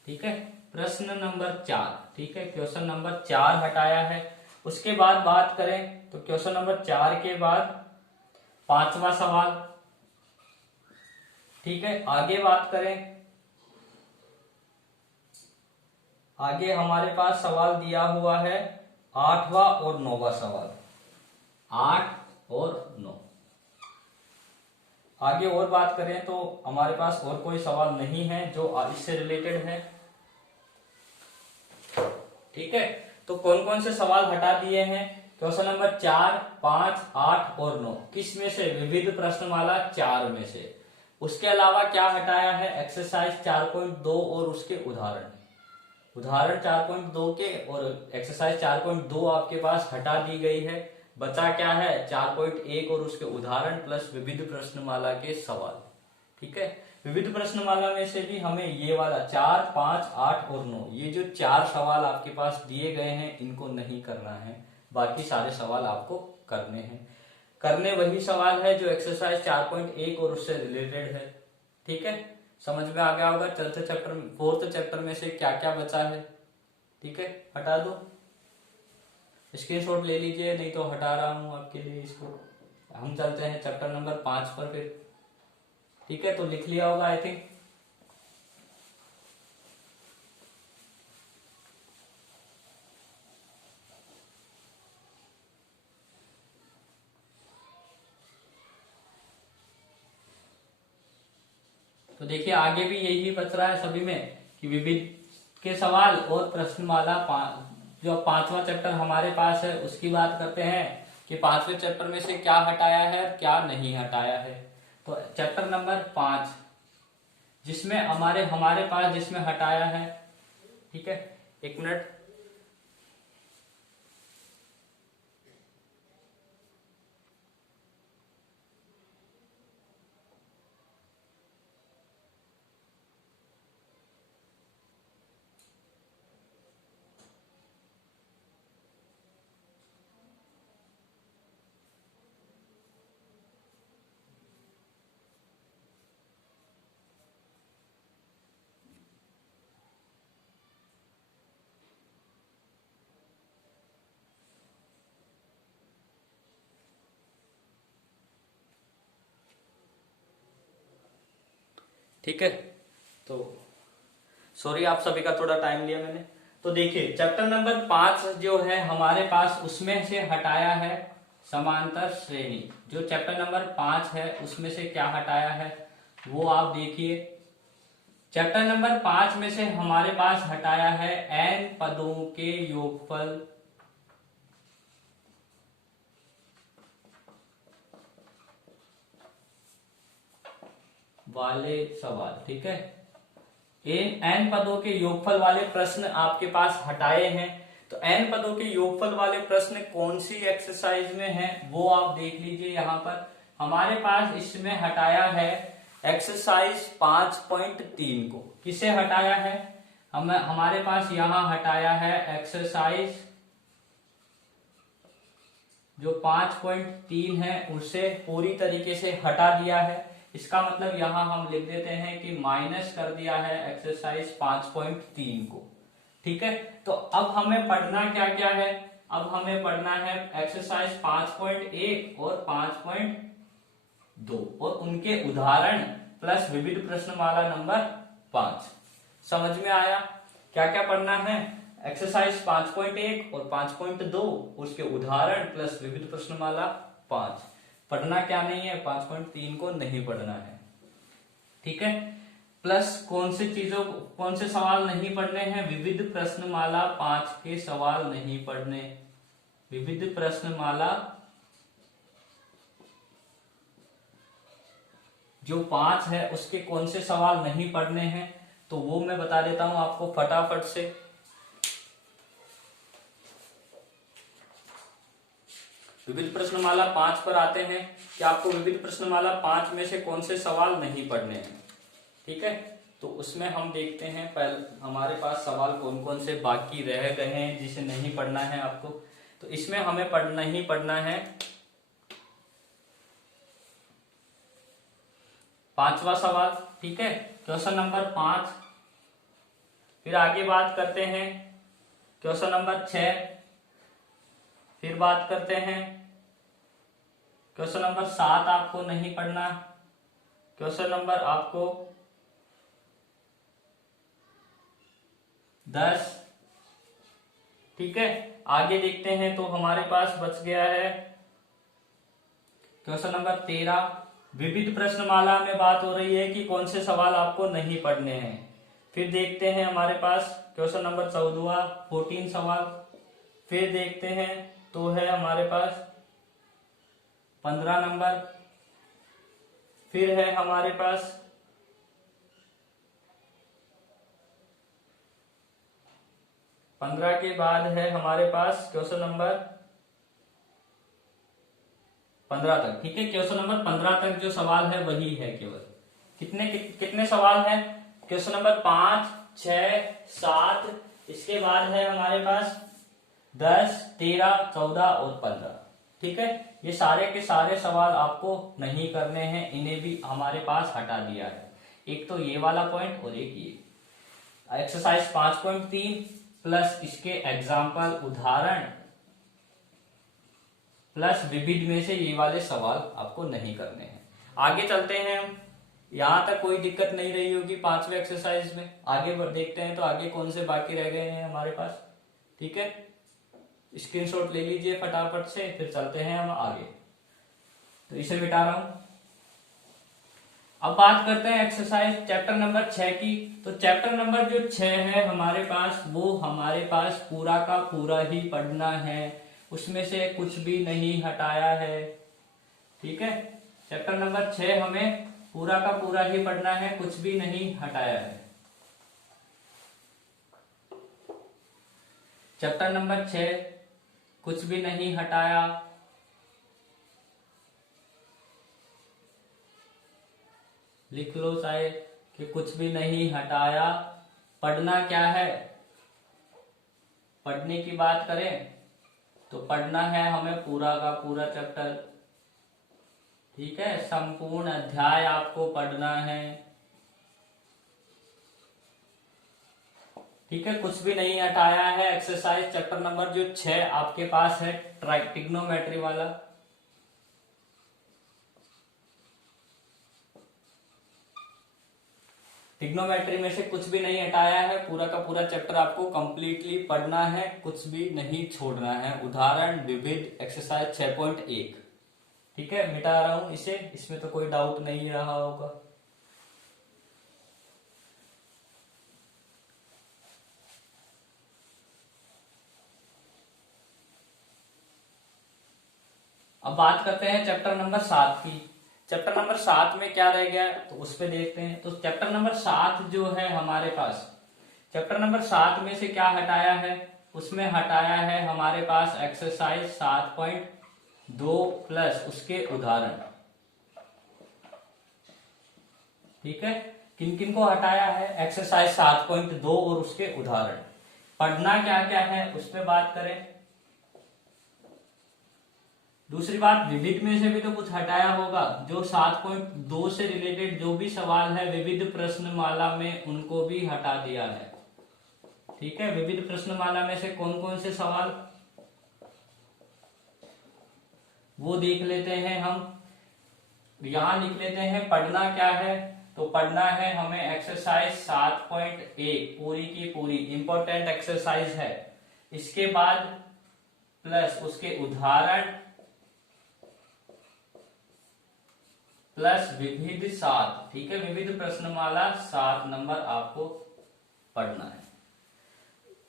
ठीक है, प्रश्न नंबर 4। ठीक है, क्वेश्चन नंबर 4 हटाया है। उसके बाद बात करें तो क्वेश्चन नंबर 4 के बाद 5वां सवाल। ठीक है, आगे बात करें, आगे हमारे पास सवाल दिया हुआ है 8वां और 9वां सवाल, 8 और 9। आगे और बात करें तो हमारे पास और कोई सवाल नहीं है जो इससे रिलेटेड है। ठीक है, तो कौन कौन से सवाल हटा दिए हैं, क्वेश्चन नंबर 4, 5, 8 और 9, किस में से, विविध प्रश्नमाला 4 में से। उसके अलावा क्या हटाया है, एक्सरसाइज 4.2 और उसके उदाहरण 4.2 के और एक्सरसाइज 4.2 आपके पास हटा दी गई है। बचा क्या है, 4.1 और उसके उदाहरण प्लस विविध प्रश्नमाला के सवाल। ठीक है, विविध प्रश्नमाला में से भी हमें ये वाला 4, 5, 8 और 9, ये जो 4 सवाल आपके पास दिए गए हैं इनको नहीं करना है, बाकी सारे सवाल आपको करने हैं। करने वही सवाल है जो एक्सरसाइज 4.1 और उससे रिलेटेड है। ठीक है, समझ में आ गया होगा। चौथे चैप्टर, 4th चैप्टर में से क्या क्या बचा है। ठीक है, हटा दो, स्क्रीनशॉट ले लीजिए, नहीं तो हटा रहा हूं आपके लिए इसको। हम चलते हैं चैप्टर नंबर 5 पर फिर। ठीक है, तो लिख लिया होगा आई थिंक। तो देखिए आगे भी यही बच रहा है सभी में कि विविध के सवाल और प्रश्नमाला जो 5वां चैप्टर हमारे पास है उसकी बात करते हैं कि 5वें चैप्टर में से क्या हटाया है क्या नहीं हटाया है। तो चैप्टर नंबर 5 जिसमें हमारे पास जिसमें हटाया है। ठीक है, 1 मिनट। ठीक है, तो सॉरी आप सभी का थोड़ा टाइम लिया मैंने। तो देखिए चैप्टर नंबर 5 जो है हमारे पास, उसमें से हटाया है समांतर श्रेणी। जो चैप्टर नंबर 5 है उसमें से क्या हटाया है वो आप देखिए। चैप्टर नंबर 5 में से हमारे पास हटाया है n पदों के योगफल वाले सवाल। ठीक है, n पदों के योगफल वाले प्रश्न आपके पास हटाए हैं। तो n पदों के योगफल वाले प्रश्न कौन सी एक्सरसाइज में है वो आप देख लीजिए। यहाँ पर हमारे पास इसमें हटाया है एक्सरसाइज 5.3 को। किसे हटाया है? हमारे पास यहाँ हटाया है एक्सरसाइज जो 5.3 है उसे पूरी तरीके से हटा दिया है। इसका मतलब यहां हम लिख देते हैं कि माइनस कर दिया है एक्सरसाइज 5.3 को। ठीक है, तो अब हमें पढ़ना क्या क्या है? अब हमें पढ़ना है एक्सरसाइज 5.1 और 5.2 और उनके उदाहरण प्लस विविध प्रश्नमाला नंबर 5। समझ में आया क्या क्या पढ़ना है? एक्सरसाइज 5.1 और 5.2 उसके उदाहरण प्लस विविध प्रश्नमाला 5। पढ़ना क्या नहीं है? 5.3 को नहीं पढ़ना है। ठीक है, प्लस कौन से सवाल नहीं पढ़ने हैं? विविध प्रश्नमाला 5 के सवाल नहीं पढ़ने। विविध प्रश्नमाला जो 5 है उसके कौन से सवाल नहीं पढ़ने हैं तो वो मैं बता देता हूं आपको फटाफट से। विविध प्रश्नमाला 5 पर आते हैं कि आपको विविध प्रश्नमाला 5 में से कौन से सवाल नहीं पढ़ने हैं। ठीक है, तो उसमें हम देखते हैं पहले हमारे पास सवाल कौन कौन से बाकी रह गए हैं जिसे नहीं पढ़ना है आपको। तो इसमें हमें नहीं पढ़ना है 5वां सवाल। ठीक है, क्वेश्चन नंबर 5। फिर आगे बात करते हैं क्वेश्चन नंबर 6। फिर बात करते हैं क्वेश्चन नंबर 7 आपको नहीं पढ़ना। क्वेश्चन नंबर आपको 10। ठीक है, आगे देखते हैं तो हमारे पास बच गया है क्वेश्चन नंबर 13। विविध प्रश्नमाला में बात हो रही है कि कौन से सवाल आपको नहीं पढ़ने हैं। फिर देखते हैं हमारे पास क्वेश्चन नंबर 14, 14 सवाल। फिर देखते हैं तो है हमारे पास 15 नंबर। फिर है हमारे पास 15 के बाद है हमारे पास क्वेश्चन नंबर 15 तक। ठीक है, क्वेश्चन नंबर 15 तक जो सवाल है वही है केवल। कितने सवाल है? क्वेश्चन नंबर 5, 6, 7, इसके बाद है हमारे पास 10, 13, 14 और 15। ठीक है, ये सारे के सारे सवाल आपको नहीं करने हैं, इन्हें भी हमारे पास हटा दिया है। एक तो ये वाला पॉइंट और एक ये एक्सरसाइज 5.3 प्लस इसके एग्जाम्पल उदाहरण प्लस विविध में से ये वाले सवाल आपको नहीं करने हैं। आगे चलते हैं हम। यहां तक कोई दिक्कत नहीं रही होगी 5वें एक्सरसाइज में। आगे देखते हैं तो आगे कौन से बाकी रह गए हैं हमारे पास। ठीक है, स्क्रीनशॉट ले लीजिए फटाफट से, फिर चलते हैं हम आगे। तो इसे मिटा रहा हूं। अब बात करते हैं एक्सरसाइज चैप्टर नंबर 6 की। तो चैप्टर नंबर जो 6 है हमारे पास, वो हमारे पास पूरा का पूरा ही पढ़ना है, उसमें से कुछ भी नहीं हटाया है। ठीक है, चैप्टर नंबर 6 हमें पूरा का पूरा ही पढ़ना है, कुछ भी नहीं हटाया है। चैप्टर नंबर 6 कुछ भी नहीं हटाया। लिख लो चाहे कि कुछ भी नहीं हटाया। पढ़ना क्या है? पढ़ने की बात करें तो पढ़ना है हमें पूरा का पूरा चैप्टर। ठीक है, संपूर्ण अध्याय आपको पढ़ना है। ठीक है, कुछ भी नहीं हटाया है। एक्सरसाइज चैप्टर नंबर जो 6 आपके पास है ट्रिग्नोमेट्री वाला। ट्रिग्नोमेट्री में से कुछ भी नहीं हटाया है, पूरा का पूरा चैप्टर आपको कंप्लीटली पढ़ना है, कुछ भी नहीं छोड़ना है। उदाहरण विविध एक्सरसाइज 6.1। ठीक है, मिटा रहा हूं इसे, इसमें तो कोई डाउट नहीं रहा होगा। अब बात करते हैं चैप्टर नंबर 7 की। चैप्टर नंबर 7 में क्या रह गया तो उस पे देखते हैं। तो चैप्टर नंबर 7 जो है हमारे पास, चैप्टर नंबर 7 में से क्या हटाया है, उसमें हटाया है हमारे पास एक्सरसाइज 7.2 प्लस उसके उदाहरण। ठीक है, किन किन को हटाया है, एक्सरसाइज 7.2 और उसके उदाहरण। पढ़ना क्या क्या है उस पर बात करें। दूसरी बात, विविध में से भी तो कुछ हटाया होगा, जो 7.2 से रिलेटेड जो भी सवाल है विविध प्रश्नमाला में उनको भी हटा दिया है। ठीक है, विविध प्रश्नमाला में से कौन कौन से सवाल वो देख लेते हैं हम। यहां लिख लेते हैं पढ़ना क्या है, तो पढ़ना है हमें एक्सरसाइज 7.1 पूरी की पूरी इंपॉर्टेंट एक्सरसाइज है। इसके बाद प्लस उसके उदाहरण प्लस विविध 7। ठीक है, विविध प्रश्नमाला 7 नंबर आपको पढ़ना है।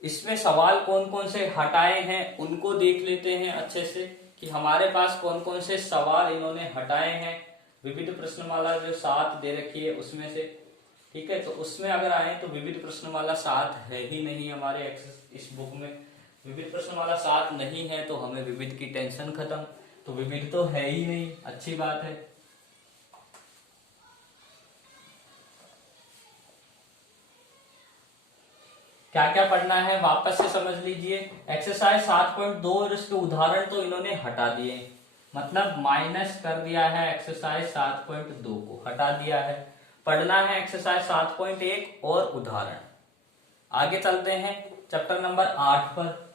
इसमें सवाल कौन कौन से हटाए हैं उनको देख लेते हैं अच्छे से, कि हमारे पास कौन कौन से सवाल इन्होंने हटाए हैं। विविध प्रश्नमाला जो 7 दे रखी है उसमें से। ठीक है, तो उसमें अगर आए तो विविध प्रश्नमाला 7 है ही नहीं हमारे इस बुक में। विविध प्रश्नमाला 7 नहीं है तो हमें विविध की टेंशन खत्म, तो विविध तो है ही नहीं, अच्छी बात है। क्या क्या पढ़ना है वापस से समझ लीजिए। एक्सरसाइज 7.2 और उसके उदाहरण तो इन्होंने हटा दिए, मतलब माइनस कर दिया है, एक्सरसाइज 7.2 को हटा दिया है। पढ़ना है एक्सरसाइज 7.1 और उदाहरण। आगे चलते हैं चैप्टर नंबर 8 पर।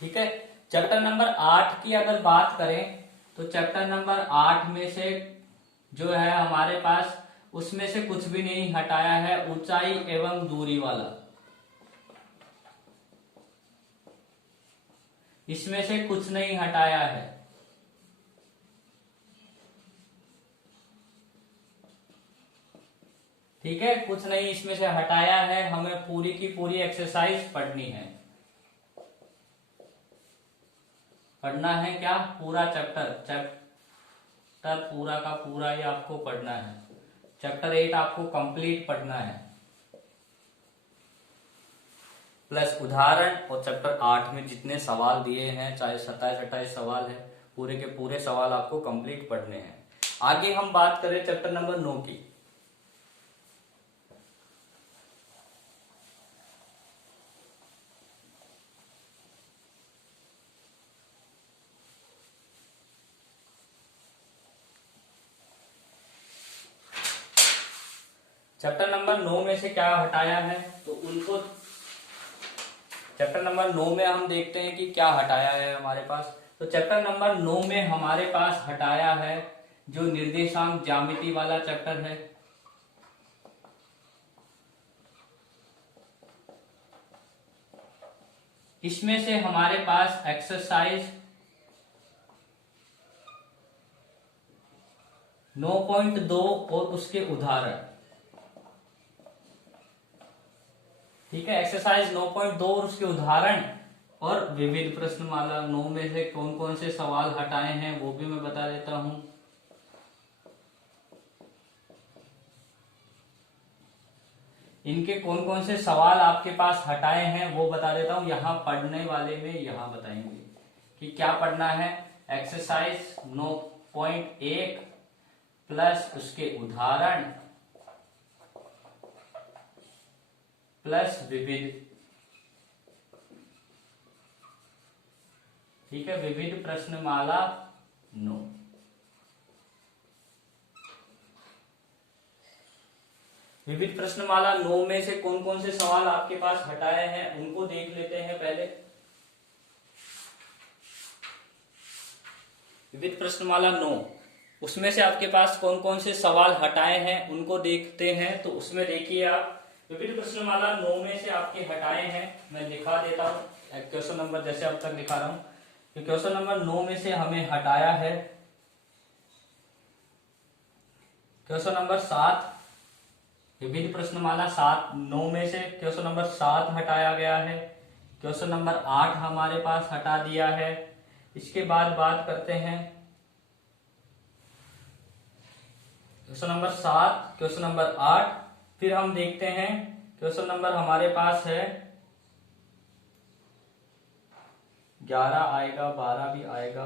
ठीक है, चैप्टर नंबर 8 की अगर बात करें तो चैप्टर नंबर 8 में से जो है हमारे पास, उसमें से कुछ भी नहीं हटाया है, ऊंचाई एवं दूरी वाला। इसमें से कुछ नहीं हटाया है। ठीक है, कुछ नहीं इसमें से हटाया है, हमें पूरी की पूरी एक्सरसाइज पढ़नी है। पढ़ना है क्या, पूरा चैप्टर पूरा का पूरा ही आपको पढ़ना है। चैप्टर 8 आपको कंप्लीट पढ़ना है, प्लस उदाहरण। और चैप्टर 8 में जितने सवाल दिए हैं, चाहे 27-28 सवाल है, पूरे के पूरे सवाल आपको कंप्लीट पढ़ने हैं। आगे हम बात करें चैप्टर नंबर 9 की। चैप्टर नंबर 9 में से क्या हटाया है तो उनको, चैप्टर नंबर 9 में हम देखते हैं कि क्या हटाया है हमारे पास। तो चैप्टर नंबर 9 में हमारे पास हटाया है जो निर्देशांक ज्यामिति वाला चैप्टर है। इसमें से हमारे पास एक्सरसाइज 9.2 और उसके उदाहरण। ठीक है, एक्सरसाइज 9.2 और उसके उदाहरण और विविध प्रश्नमाला 9 में से कौन कौन से सवाल हटाए हैं वो भी मैं बता देता हूं। इनके कौन कौन से सवाल आपके पास हटाए हैं वो बता देता हूं। यहां पढ़ने वाले में यहां बताएंगे कि क्या पढ़ना है। एक्सरसाइज 9.1 प्लस उसके उदाहरण प्लस विविध। ठीक है, विविध प्रश्नमाला 9। विविध प्रश्नमाला 9 में से कौन कौन से सवाल आपके पास हटाए हैं उनको देख लेते हैं पहले। विविध प्रश्नमाला 9, उसमें से आपके पास कौन कौन से सवाल हटाए हैं उनको देखते हैं। तो उसमें देखिए आप, विविध प्रश्नमाला 9 में से आपके हटाए हैं, मैं लिखा देता हूँ क्वेश्चन नंबर, जैसे अब तक लिखा रहा हूँ। तो क्वेश्चन नंबर 9 में से हमें हटाया है क्वेश्चन नंबर 7। विविध प्रश्नमाला 9 में से क्वेश्चन नंबर 7 हटाया गया है। क्वेश्चन नंबर 8 हमारे पास हटा दिया है। इसके बाद बात करते हैं क्वेश्चन नंबर 7, क्वेश्चन नंबर 8, फिर हम देखते हैं क्वेश्चन नंबर हमारे पास है 11 आएगा, 12 भी आएगा।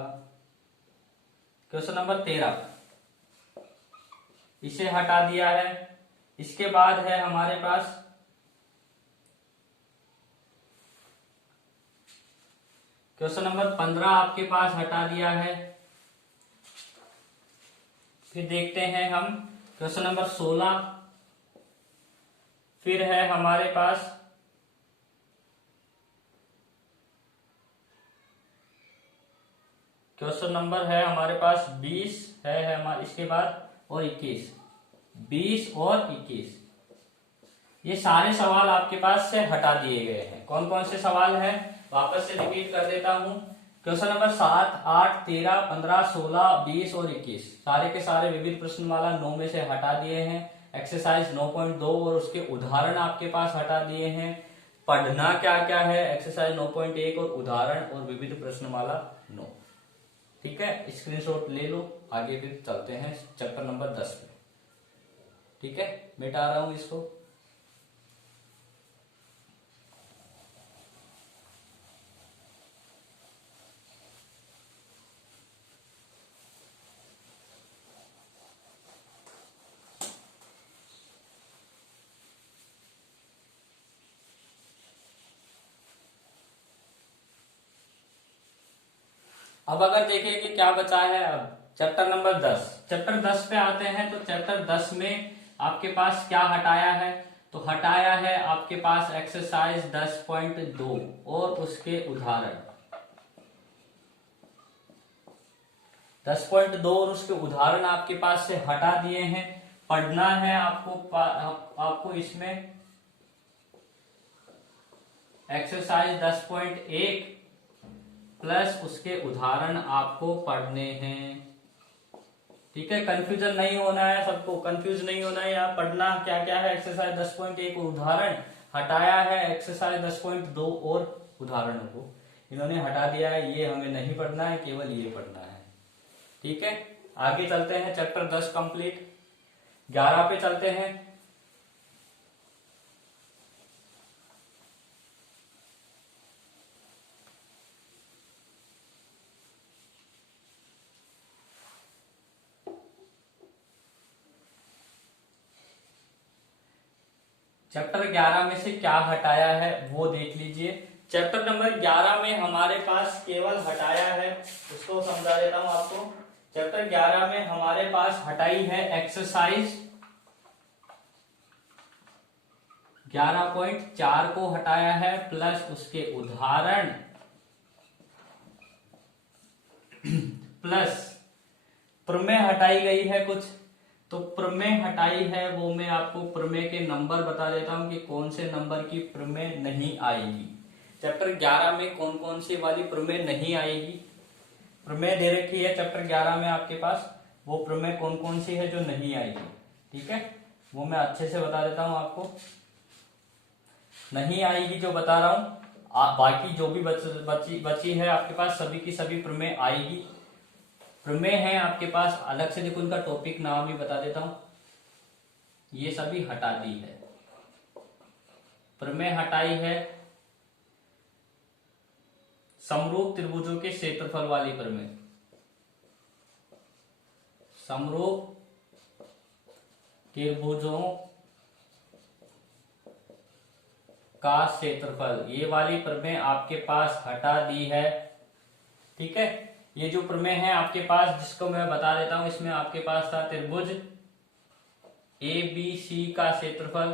क्वेश्चन नंबर 13, इसे हटा दिया है। इसके बाद है हमारे पास क्वेश्चन नंबर 15 आपके पास हटा दिया है। फिर देखते हैं हम क्वेश्चन नंबर 16, फिर है हमारे पास क्वेश्चन नंबर है हमारे पास 20 है हमारे, इसके बाद और 21, 20 और 21, ये सारे सवाल आपके पास से हटा दिए गए हैं। कौन कौन से सवाल हैं वापस से रिपीट कर देता हूं। क्वेश्चन नंबर 7, 8, 13, 15, 16, 20 और 21 सारे के सारे विविध प्रश्नमाला 9 में से हटा दिए हैं। एक्सरसाइज 9.2 और उसके उदाहरण आपके पास हटा दिए हैं। पढ़ना क्या क्या है, एक्सरसाइज 9.1 और उदाहरण और विविध प्रश्नमाला 9। ठीक है, स्क्रीनशॉट ले लो, आगे फिर चलते हैं चैप्टर नंबर 10 पे। ठीक है, मिटा रहा हूं इसको। अब अगर देखें कि क्या बचा है, अब चैप्टर नंबर 10, चैप्टर 10 पे आते हैं। तो चैप्टर 10 में आपके पास क्या हटाया है, तो हटाया है आपके पास एक्सरसाइज 10.2 और उसके उदाहरण। 10.2 और उसके उदाहरण आपके पास से हटा दिए हैं। पढ़ना है आपको इसमें एक्सरसाइज 10.1 प्लस उसके उदाहरण आपको पढ़ने हैं। ठीक है, कंफ्यूजन नहीं होना है, सबको कंफ्यूज नहीं होना है। यहाँ पढ़ना क्या क्या है, एक्सरसाइज 10.1 उदाहरण हटाया है, एक्सरसाइज 10.2 और उदाहरणों को इन्होंने हटा दिया है। ये हमें नहीं पढ़ना है, केवल ये पढ़ना है। ठीक है, आगे चलते हैं, चैप्टर 10 कंप्लीट। 11 पे चलते हैं। चैप्टर 11 में से क्या हटाया है वो देख लीजिए। चैप्टर नंबर 11 में हमारे पास केवल हटाया है, उसको समझा देता हूं आपको। चैप्टर 11 में हमारे पास हटाई है एक्सरसाइज 11.4 को हटाया है प्लस उसके उदाहरण प्लस प्रमेय हटाई गई है कुछ। तो प्रमेय हटाई है वो मैं आपको प्रमेय के नंबर बता देता हूं कि कौन से नंबर की प्रमेय नहीं आएगी। चैप्टर 11 में कौन कौन सी वाली प्रमेय नहीं आएगी, प्रमेय दे रखी है चैप्टर 11 में आपके पास, वो प्रमेय कौन कौन सी है जो नहीं आएगी। ठीक है, वो मैं अच्छे से बता देता हूं आपको। नहीं आएगी जो बता रहा हूं, बाकी जो भी बची है आपके पास सभी की सभी प्रमेय आएगी। प्रमेय है आपके पास, अलग से देखो उनका टॉपिक नाम भी बता देता हूं, ये सभी हटा दी है। प्रमेय हटाई है समरूप त्रिभुजों के क्षेत्रफल वाली प्रमेय, समरूप त्रिभुजों का क्षेत्रफल, ये वाली प्रमेय आपके पास हटा दी है। ठीक है, ये जो प्रमेय है आपके पास, जिसको मैं बता देता हूं, इसमें आपके पास था त्रिभुज ए बी सी का क्षेत्रफल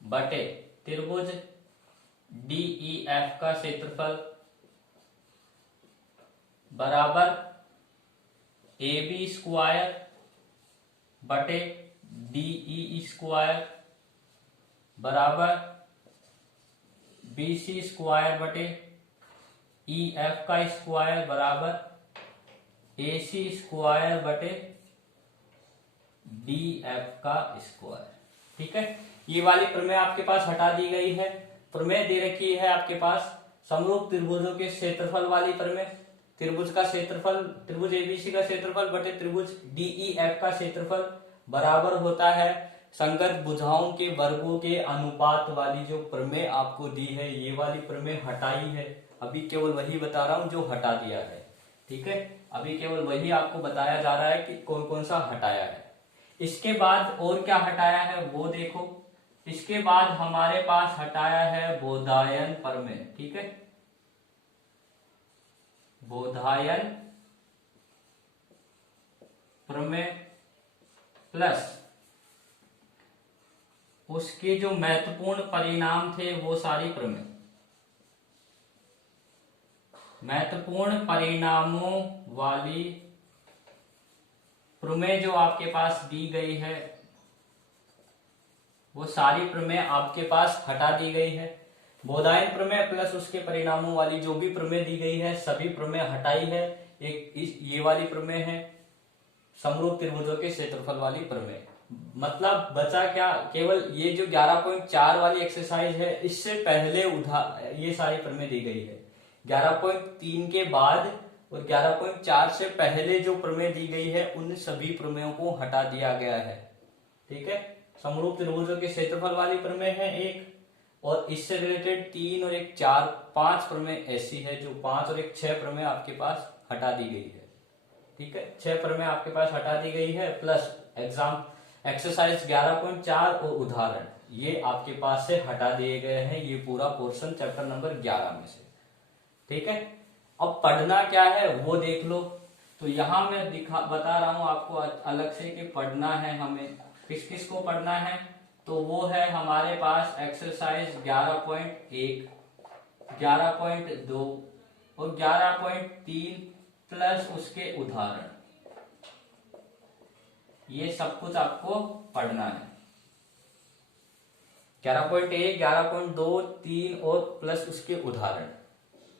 बटे त्रिभुज डी ई एफ का क्षेत्रफल बराबर ए बी स्क्वायर बटे डी ई स्क्वायर बराबर बी सी स्क्वायर बटे ई एफ का स्क्वायर बराबर ए सी स्क्वायर बटे डी एफ का स्क्वायर। ठीक है, ये वाली प्रमेय आपके पास हटा दी गई है। प्रमेय दे रखी है आपके पास समरूप त्रिभुजों के क्षेत्रफल वाली प्रमेय। त्रिभुज का क्षेत्रफल, त्रिभुज एबीसी का क्षेत्रफल बटे त्रिभुज डीईएफ का क्षेत्रफल बराबर होता है संगत भुजाओं के वर्गों के अनुपात वाली जो प्रमेय आपको दी है, ये वाली प्रमेय हटाई है। अभी केवल वही बता रहा हूं जो हटा दिया है। ठीक है, अभी केवल वही आपको बताया जा रहा है कि कौन कौन सा हटाया है। इसके बाद और क्या हटाया है वो देखो। इसके बाद हमारे पास हटाया है बोधायन प्रमेय। ठीक है, बोधायन प्रमेय प्लस उसके जो महत्वपूर्ण परिणाम थे वो सारी प्रमेय। महत्वपूर्ण परिणामों वाली प्रमेय जो आपके पास दी गई है वो सारी प्रमेय आपके पास हटा दी गई है। बोधायन प्रमेय प्लस उसके परिणामों वाली जो भी प्रमेय दी गई है सभी प्रमेय हटाई है। ये वाली प्रमेय है समरूप त्रिभुजों के क्षेत्रफल वाली प्रमेय। मतलब बचा क्या, केवल ये जो 11.4 वाली एक्सरसाइज है इससे पहले ये सारी प्रमेय दी गई है। 11.3 के बाद और 11.4 से पहले जो प्रमेय दी गई है उन सभी प्रमेयों को हटा दिया गया है। ठीक है, समरूप त्रिभुजों के क्षेत्रफल वाली प्रमेय है एक, और इससे रिलेटेड 3 और 1 4 5 प्रमेय ऐसी है जो 5 और 1 6 प्रमेय आपके पास हटा दी गई है। ठीक है, 6 प्रमेय आपके पास हटा दी गई है प्लस एग्जाम एक्सरसाइज 11.4 और उदाहरण ये आपके पास से हटा दिए गए हैं। ये पूरा पोर्शन चैप्टर नंबर 11 में से। ठीक है, अब पढ़ना क्या है वो देख लो। तो यहां मैं बता रहा हूं आपको अलग से कि पढ़ना है हमें किस किस को पढ़ना है। तो वो है हमारे पास एक्सरसाइज 11.1, 11.2 और 11.3 प्लस उसके उदाहरण। ये सब कुछ आपको पढ़ना है। 11.1, 11.2, 3 और प्लस उसके उदाहरण।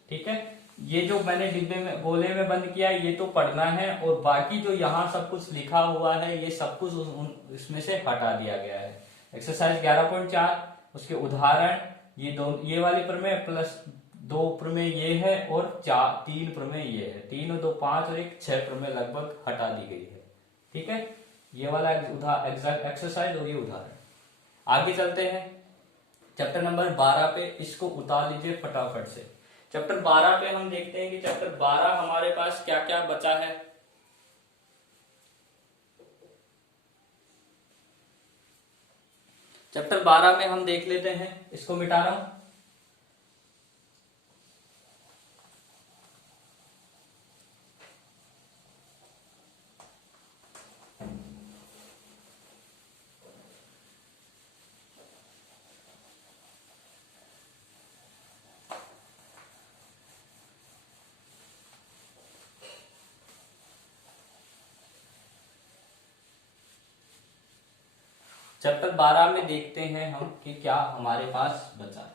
ठीक है, ये जो मैंने डिब्बे में गोले में बंद किया ये तो पढ़ना है, और बाकी जो यहाँ सब कुछ लिखा हुआ है ये सब कुछ इसमें से हटा दिया गया है। एक्सरसाइज 11.4 उसके उदाहरण ये वाली प्रमेय प्लस 2 प्रमेय ये है और 3 प्रमेय ये है। 3 और 2 5 और 1 6 प्रमेय लगभग हटा दी गई है। ठीक है, ये वाला एक्सरसाइज और ये उदाहरण। आगे चलते हैं चैप्टर नंबर 12 पे। इसको उतार लीजिए फटाफट से। चैप्टर 12 पे हम देखते हैं कि चैप्टर 12 हमारे पास क्या क्या बचा है। चैप्टर 12 में हम देख लेते हैं, इसको मिटा रहा हूं। चैप्टर 12 में देखते हैं हम कि क्या हमारे पास बचा है।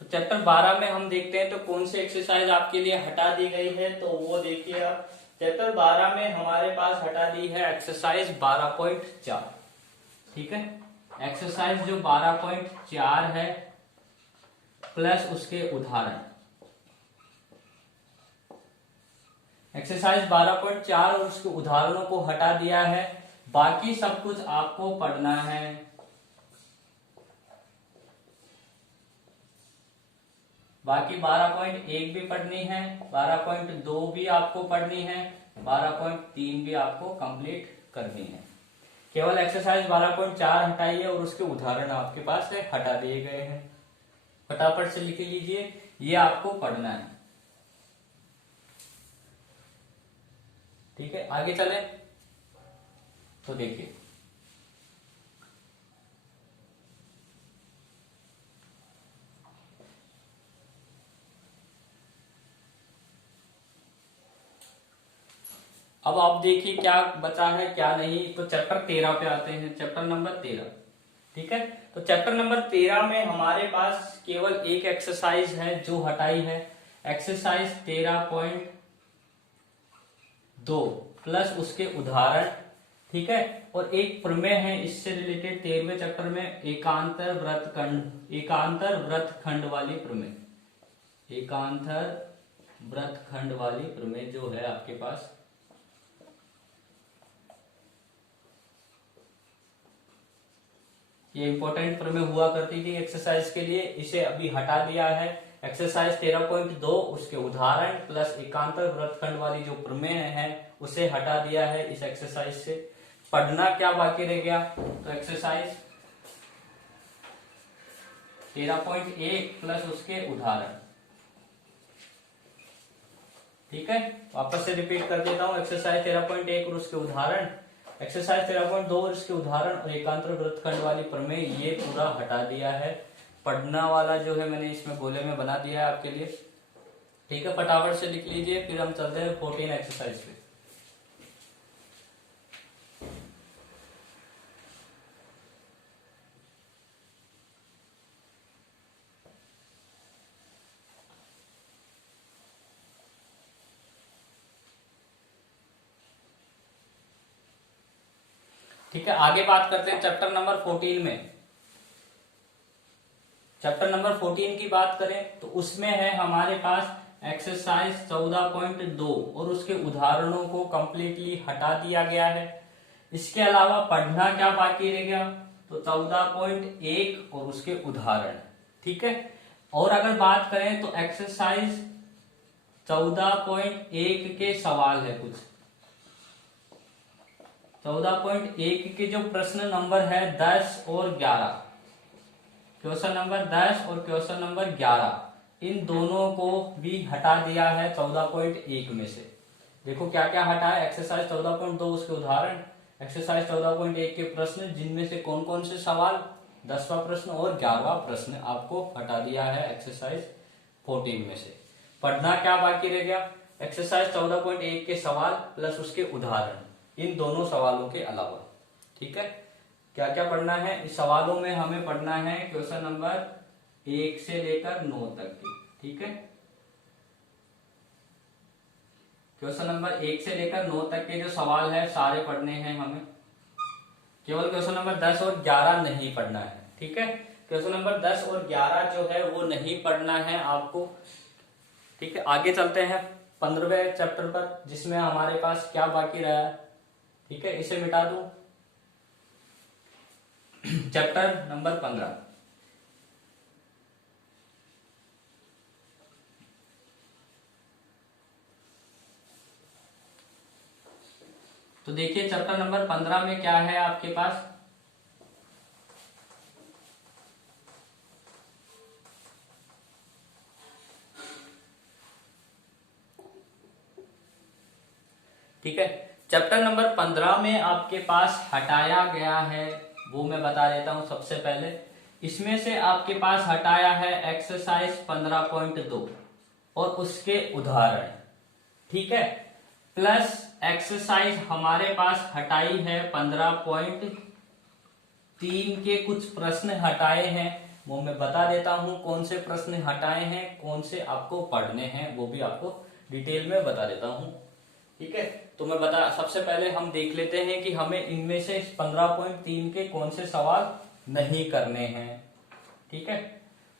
तो चैप्टर 12 में हम देखते हैं तो कौन सी एक्सरसाइज आपके लिए हटा दी गई है। तो वो देखिए आप, चैप्टर 12 में हमारे पास हटा दी है एक्सरसाइज 12.4। ठीक है, एक्सरसाइज जो 12.4 है प्लस उसके उदाहरण। एक्सरसाइज 12.4 और उसके उदाहरणों को हटा दिया है। बाकी सब कुछ आपको पढ़ना है। बाकी 12.1 भी पढ़नी है, 12.2 भी आपको पढ़नी है, 12.3 भी आपको कंप्लीट करनी है। केवल एक्सरसाइज 12.4 हटाइए और उसके उदाहरण आपके पास से हटा दिए गए हैं। फटाफट से लिख लीजिए, ये आपको पढ़ना है। ठीक है, आगे चलें। तो देखिए अब आप देखिए क्या बचा है क्या नहीं। तो चैप्टर 13 पे आते हैं, चैप्टर नंबर 13। ठीक है, तो चैप्टर नंबर 13 में हमारे पास केवल एक एक्सरसाइज है जो हटाई है, एक्सरसाइज 13.2 प्लस उसके उदाहरण। ठीक है, और एक प्रमेय है इससे रिलेटेड 13वें चैप्टर में, एकांतर वृत्तखंड वाली प्रमेय। एकांतर वृत्तखंड वाली प्रमेय जो है आपके पास, ये इंपॉर्टेंट प्रमेय हुआ करती थी एक्सरसाइज के लिए, इसे अभी हटा दिया है। एक्सरसाइज 13.2 उसके उदाहरण प्लस एकांतर वृत्तखंड वाली जो प्रमेय है उसे हटा दिया है इस एक्सरसाइज से। पढ़ना क्या बाकी रह गया, तो एक्सरसाइज 13.1 प्लस उसके उदाहरण। ठीक है, वापस से रिपीट कर देता हूं, एक्सरसाइज 13.1 और उसके उदाहरण, एक्सरसाइज 13.2 और इसके उदाहरण, और एकांतर वृत्तखंड वाली प्रमेय, ये पूरा हटा दिया है। पढ़ना वाला जो है मैंने इसमें गोले में बना दिया है आपके लिए। ठीक है, फटाफट से लिख लीजिए, फिर हम चलते हैं 14 एक्सरसाइज पे। ठीक है, आगे बात करते हैं चैप्टर नंबर 14 में। चैप्टर नंबर 14 की बात करें तो उसमें है हमारे पास एक्सरसाइज 14.2 और उसके उदाहरणों को कंप्लीटली हटा दिया गया है। इसके अलावा पढ़ना क्या बाकी रह गया, तो 14.1 और उसके उदाहरण। ठीक है, और अगर बात करें तो एक्सरसाइज 14.1 के सवाल है कुछ। 14.1 के जो प्रश्न नंबर है 10 और 11, क्वेश्चन नंबर 10 और क्वेश्चन नंबर 11, इन दोनों को भी हटा दिया है 14.1 में से। देखो क्या क्या हटा है, एक्सरसाइज 14.2 उसके उदाहरण, एक्सरसाइज 14.1 के प्रश्न जिनमें से कौन कौन से सवाल, 10वां प्रश्न और 11वां प्रश्न आपको हटा दिया है एक्सरसाइज 14 में से। पढ़ना क्या बाकी रह गया, एक्सरसाइज 14.1 के सवाल प्लस उसके उदाहरण, इन दोनों सवालों के अलावा। ठीक है, क्या क्या पढ़ना है इस सवालों में, हमें पढ़ना है क्वेश्चन नंबर 1 से लेकर 9 तक की। ठीक है, क्वेश्चन नंबर 1 से लेकर 9 तक के जो सवाल है सारे पढ़ने हैं हमें, केवल क्वेश्चन नंबर 10 और 11 नहीं पढ़ना है। ठीक है, क्वेश्चन नंबर 10 और 11 जो है वो नहीं पढ़ना है आपको। ठीक है, आगे चलते हैं 15वें चैप्टर पर, जिसमें हमारे पास क्या बाकी रहा है। ठीक है, इसे मिटा दूं, चैप्टर नंबर 15। तो देखिए चैप्टर नंबर 15 में क्या है आपके पास, ठीक है, चैप्टर नंबर 15 में आपके पास हटाया गया है, वो मैं बता देता हूं सबसे पहले। इसमें से आपके पास हटाया है एक्सरसाइज 15.2 और उसके उदाहरण। ठीक है, प्लस एक्सरसाइज हमारे पास हटाई है 15.3 के कुछ प्रश्न हटाए हैं, वो मैं बता देता हूं कौन से प्रश्न हटाए हैं, कौन से आपको पढ़ने हैं, वो भी आपको डिटेल में बता देता हूं। ठीक है, तो मैं बता, सबसे पहले हम देख लेते हैं कि हमें इनमें से 15.3 के कौन से सवाल नहीं करने हैं। ठीक है,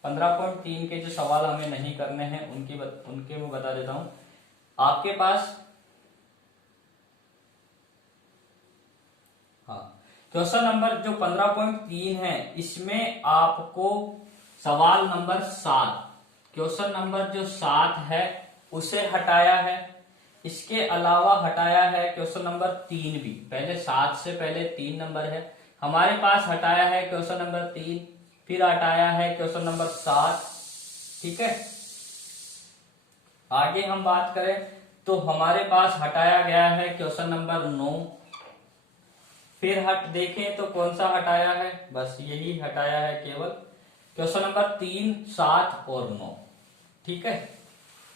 15.3 के जो सवाल हमें नहीं करने हैं उनके मैं बता देता हूं। आपके पास हाँ, क्वेश्चन नंबर जो 15.3 है इसमें आपको सवाल नंबर 7, क्वेश्चन नंबर जो 7 है उसे हटाया है। इसके अलावा हटाया है क्वेश्चन नंबर 3 भी, पहले 7 से पहले 3 नंबर है हमारे पास, हटाया है क्वेश्चन नंबर 3, फिर हटाया है क्वेश्चन नंबर 7। ठीक है, आगे हम बात करें तो हमारे पास हटाया गया है क्वेश्चन नंबर 9, फिर हट देखें तो कौन सा हटाया है, बस यही हटाया है केवल। क्वेश्चन नंबर 3, 7 और 9। ठीक है,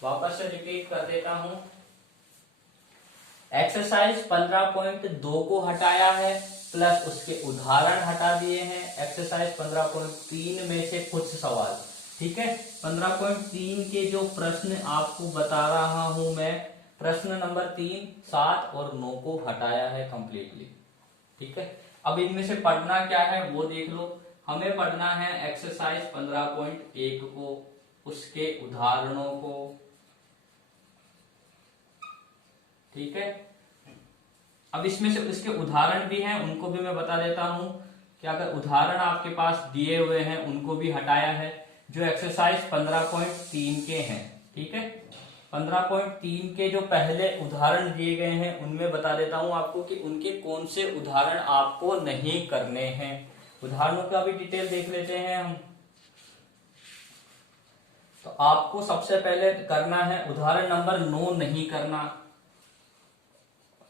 वापस से रिपीट कर देता हूं। एक्सरसाइज 15.2 को हटाया है, प्लस उसके उदाहरण हटा दिए हैं। एक्सरसाइज 15.3 में से कुछ सवाल, ठीक है। 15.3 के जो प्रश्न आपको बता रहा हूं मैं, प्रश्न नंबर 3, 7 और 9 को हटाया है कंप्लीटली। ठीक है, अब इनमें से पढ़ना क्या है वो देख लो। हमें पढ़ना है एक्सरसाइज 15.1 को, उसके उदाहरणों को। ठीक है, अब इसमें से इसके उदाहरण भी हैं, उनको भी मैं बता देता हूं कि अगर उदाहरण आपके पास दिए हुए हैं उनको भी हटाया है, जो एक्सरसाइज 15.3 के हैं। ठीक है, 15.3 के जो पहले उदाहरण दिए गए हैं उनमें बता देता हूं आपको कि उनके कौन से उदाहरण आपको नहीं करने हैं। उदाहरणों का भी डिटेल देख लेते हैं हम। तो आपको सबसे पहले करना है उदाहरण नंबर 9 नहीं करना,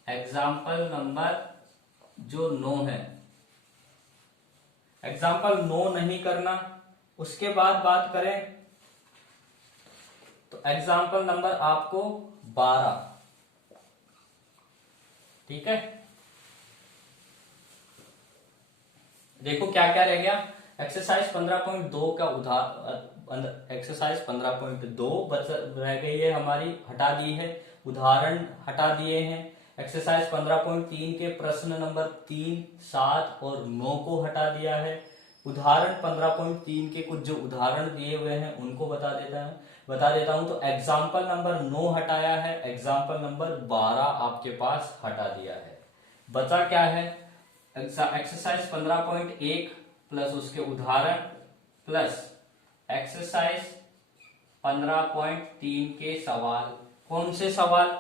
एग्जाम्पल नंबर जो 9 है, एग्जाम्पल 9 नहीं करना। उसके बाद बात करें तो एग्जाम्पल नंबर आपको 12। ठीक है, देखो क्या क्या रह गया। एक्सरसाइज 15.2 का एक्सरसाइज 15.2 रह गई है हमारी, हटा दी है। उदाहरण हटा दिए हैं। एक्सरसाइज 15.3 के प्रश्न नंबर 3, 7 और 9 को हटा दिया है। उदाहरण 15.3 के कुछ जो उदाहरण दिए हुए हैं उनको बता देता हूं। तो एग्जाम्पल नंबर 9 हटाया है, एग्जाम्पल नंबर 12 आपके पास हटा दिया है। बचा क्या है, एक्सरसाइज 15.1 प्लस उसके उदाहरण प्लस एक्सरसाइज 15.3 के सवाल। कौन से सवाल,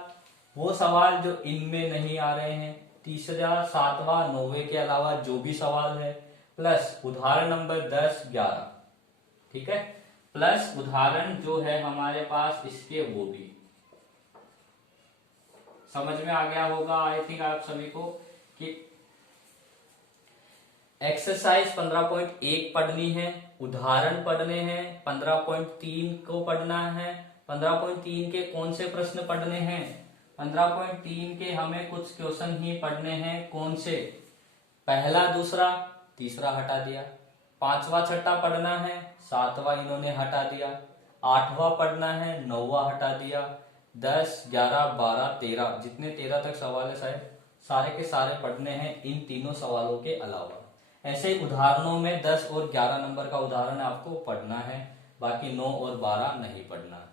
वो सवाल जो इनमें नहीं आ रहे हैं, तीसरा, सातवां, 9वें के अलावा जो भी सवाल है, प्लस उदाहरण नंबर 10, 11। ठीक है, प्लस उदाहरण जो है हमारे पास इसके वो भी। समझ में आ गया होगा आई थिंक आप सभी को कि एक्सरसाइज 15.1 पढ़नी है, उदाहरण पढ़ने हैं, 15.3 को पढ़ना है। 15.3 के कौन से प्रश्न पढ़ने हैं, 15.3 के हमें कुछ क्वेश्चन ही पढ़ने हैं। कौन से, पहला, दूसरा, तीसरा हटा दिया। पांचवा, छठा पढ़ना है, सातवां इन्होंने हटा दिया। आठवां पढ़ना है, 9वां हटा दिया। 10, 11, 12, 13, जितने 13 तक सवाल है शायद सारे के सारे पढ़ने हैं इन तीनों सवालों के अलावा। ऐसे उदाहरणों में 10 और 11 नंबर का उदाहरण आपको पढ़ना है, बाकी 9 और 12 नहीं पढ़ना।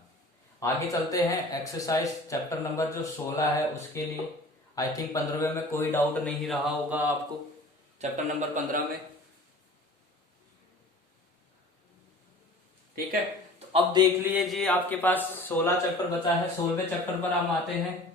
आगे चलते हैं एक्सरसाइज चैप्टर नंबर जो 16 है उसके लिए। आई थिंक 15वें में कोई डाउट नहीं रहा होगा आपको, चैप्टर नंबर 15 में। ठीक है, तो अब देख लीजिए आपके पास 16 चैप्टर बचा है। 16वें चैप्टर पर हम आते हैं।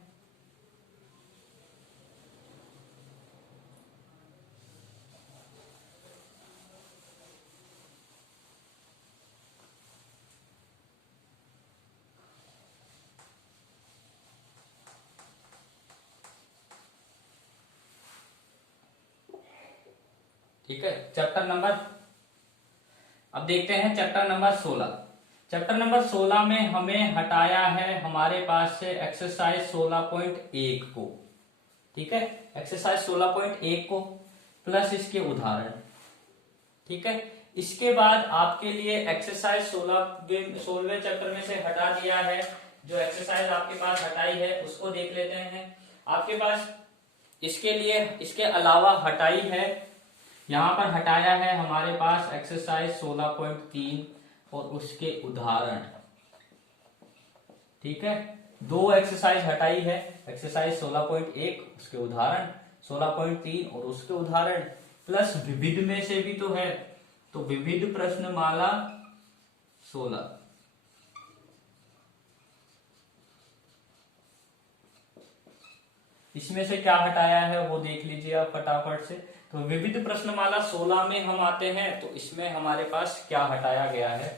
ठीक है, चैप्टर नंबर, अब देखते हैं चैप्टर नंबर 16। चैप्टर नंबर 16 में हमें हटाया है हमारे पास से एक्सरसाइज 16.1 को। ठीक है, एक्सरसाइज 16.1 को प्लस इसके उदाहरण। ठीक है, इसके बाद आपके लिए एक्सरसाइज 16वें चैप्टर में से हटा दिया है। जो एक्सरसाइज आपके पास हटाई है उसको देख लेते हैं। आपके पास इसके लिए इसके अलावा हटाई है, यहां पर हटाया है हमारे पास एक्सरसाइज 16.3 और उसके उदाहरण। ठीक है, दो एक्सरसाइज हटाई है, एक्सरसाइज 16.1 उसके उदाहरण, 16.3 और उसके उदाहरण, प्लस विविध में से भी तो है, तो विविध प्रश्नमाला 16। इसमें से क्या हटाया है वो देख लीजिए आप फटाफट से। तो विविध प्रश्नमाला 16 में हम आते हैं, तो इसमें हमारे पास क्या हटाया गया है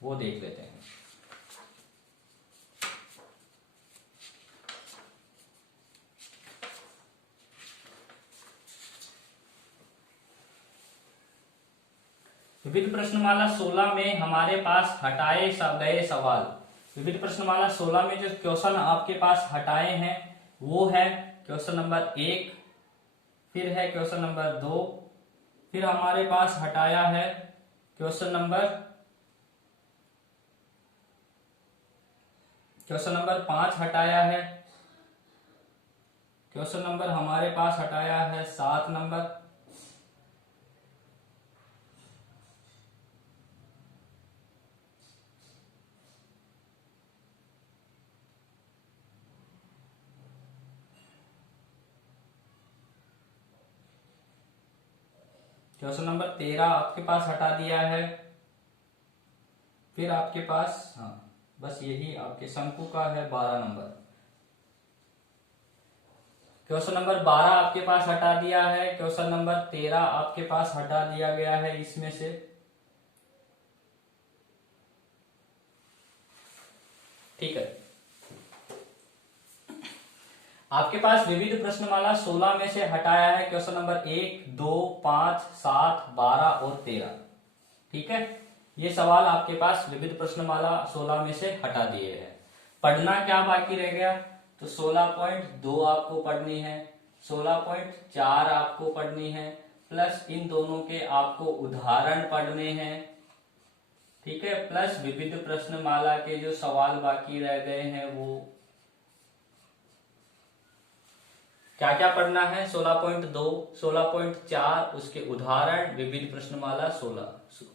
वो देख लेते हैं। विविध प्रश्नमाला 16 में हमारे पास हटाए गए सवाल, विविध प्रश्नमाला 16 में जो क्वेश्चन आपके पास हटाए हैं वो है क्वेश्चन नंबर 1, फिर है क्वेश्चन नंबर 2, फिर हमारे पास हटाया है क्वेश्चन नंबर 5 हटाया है, क्वेश्चन नंबर हमारे पास हटाया है 7 नंबर, क्वेश्चन नंबर 13 आपके पास हटा दिया है, फिर आपके पास बस यही आपके शंकु का है 12 नंबर, क्वेश्चन नंबर 12 आपके पास हटा दिया है, क्वेश्चन नंबर 13 आपके पास हटा दिया गया है इसमें से। ठीक है, आपके पास विविध प्रश्नमाला 16 में से हटाया है क्वेश्चन नंबर 1, 2, 5, 7, 12 और 13। ठीक है, ये सवाल आपके पास विविध प्रश्नमाला 16 में से हटा दिए हैं। पढ़ना क्या बाकी रह गया, तो 16.2 आपको पढ़नी है, 16.4 आपको पढ़नी है, प्लस इन दोनों के आपको उदाहरण पढ़ने हैं। ठीक है, प्लस विविध प्रश्नमाला के जो सवाल बाकी रह गए हैं वो क्या क्या पढ़ना है, 16.2, 16.4, उसके उदाहरण, विविध प्रश्नमाला 16,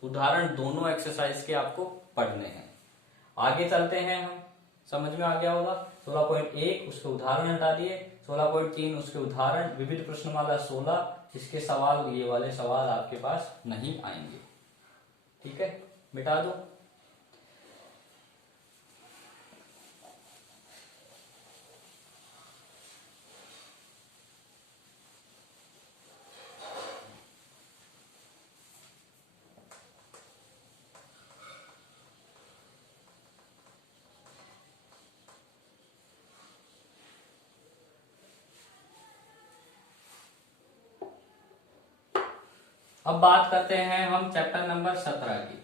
उदाहरण दोनों एक्सरसाइज के आपको पढ़ने हैं। आगे चलते हैं हम, समझ में आ गया होगा। 16.1 उसके उदाहरण हटा दिए, 16.3 उसके उदाहरण, विविध प्रश्नमाला 16 इसके सवाल, ये वाले सवाल आपके पास नहीं आएंगे। ठीक है, मिटा दो। अब बात करते हैं हम चैप्टर नंबर 17 की।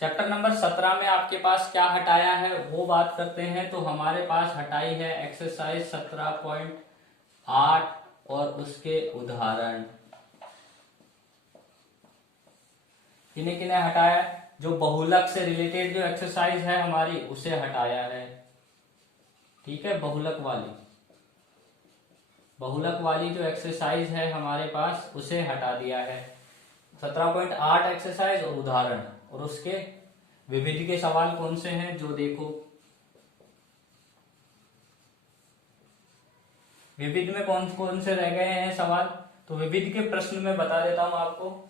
चैप्टर नंबर 17 में आपके पास क्या हटाया है वो बात करते हैं। तो हमारे पास हटाई है एक्सरसाइज 17.8 और उसके उदाहरण। किन्हें किन्हें हटाया, जो बहुलक से रिलेटेड जो एक्सरसाइज है हमारी उसे हटाया है। ठीक है, बहुलक वाली जो एक्सरसाइज है हमारे पास उसे हटा दिया है। 17.8 एक्सरसाइज और उदाहरण, और उसके विविध के सवाल कौन से हैं जो देखो, विविध में कौन कौन से रह गए हैं सवाल, तो विविध के प्रश्न में बता देता हूं आपको।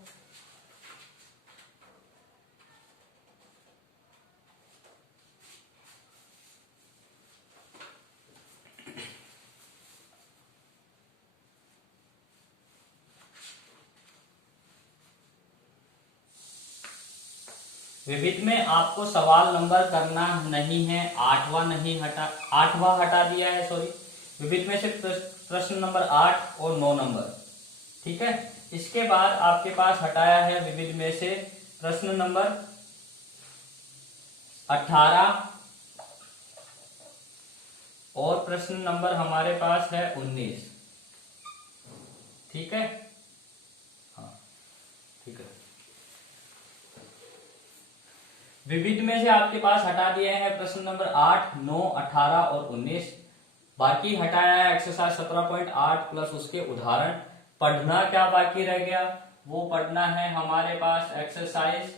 विविध में आपको सवाल नंबर करना नहीं है, 8वां हटा दिया है, सॉरी। विविध में से प्रश्न नंबर 8 और 9 नंबर। ठीक है, इसके बाद आपके पास हटाया है विविध में से प्रश्न नंबर 18 और प्रश्न नंबर हमारे पास है 19। ठीक है, हाँ ठीक है। विविध में से आपके पास हटा दिए हैं प्रश्न नंबर 8, 9, 18 और 19। बाकी हटाया है एक्सरसाइज 17.8 प्लस उसके उदाहरण। पढ़ना क्या बाकी रह गया, वो पढ़ना है हमारे पास एक्सरसाइज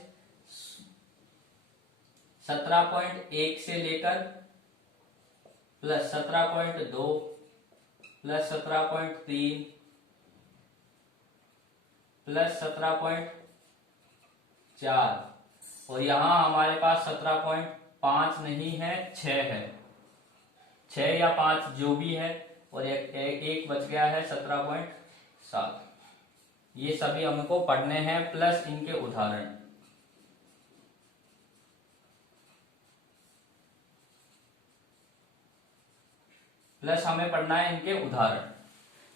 17.1 से लेकर प्लस 17.2 प्लस 17.3 प्लस 17.4, और यहां हमारे पास 17.5 नहीं है, 6 है, 6 या 5 जो भी है, और एक बच गया है 17.7। ये सभी हमको पढ़ने हैं प्लस इनके उदाहरण। प्लस हमें पढ़ना है इनके उदाहरण।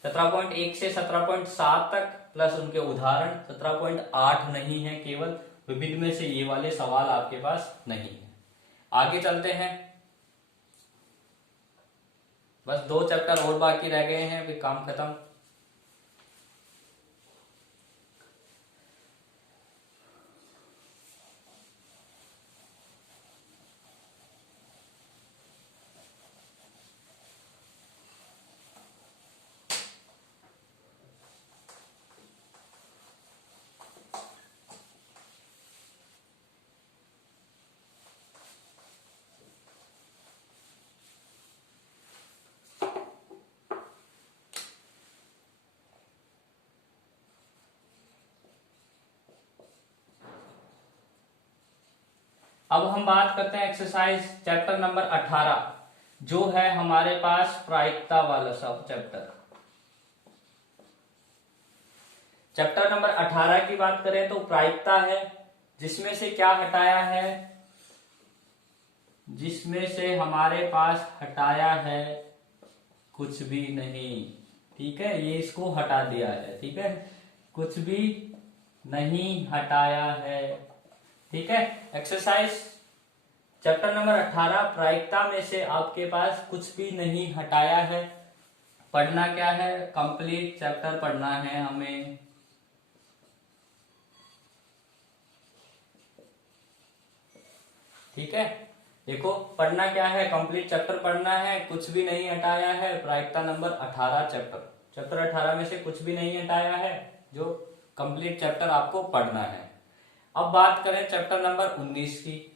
17.1 से 17.7 तक प्लस उनके उदाहरण 17.8 नहीं है, केवल विविध में से ये वाले सवाल आपके पास नहीं है। आगे चलते हैं, बस 2 चैप्टर और बाकी रह गए हैं, फिर काम खत्म। अब हम बात करते हैं एक्सरसाइज चैप्टर नंबर 18, जो है हमारे पास प्रायिकता वाला सब चैप्टर। चैप्टर नंबर 18 की बात करें तो प्रायिकता है, जिसमें से क्या हटाया है, जिसमें से हमारे पास हटाया है कुछ भी नहीं। ठीक है, ये इसको हटा दिया है। ठीक है, कुछ भी नहीं हटाया है। ठीक है, एक्सरसाइज चैप्टर नंबर 18 प्रायिकता में से आपके पास कुछ भी नहीं हटाया है। पढ़ना क्या है, कंप्लीट चैप्टर पढ़ना है हमें। ठीक है, देखो पढ़ना क्या है, कंप्लीट चैप्टर पढ़ना है, कुछ भी नहीं हटाया है। प्रायिकता नंबर 18 चैप्टर 18 में से कुछ भी नहीं हटाया है, जो कंप्लीट चैप्टर आपको पढ़ना है। अब बात करें चैप्टर नंबर 19 की।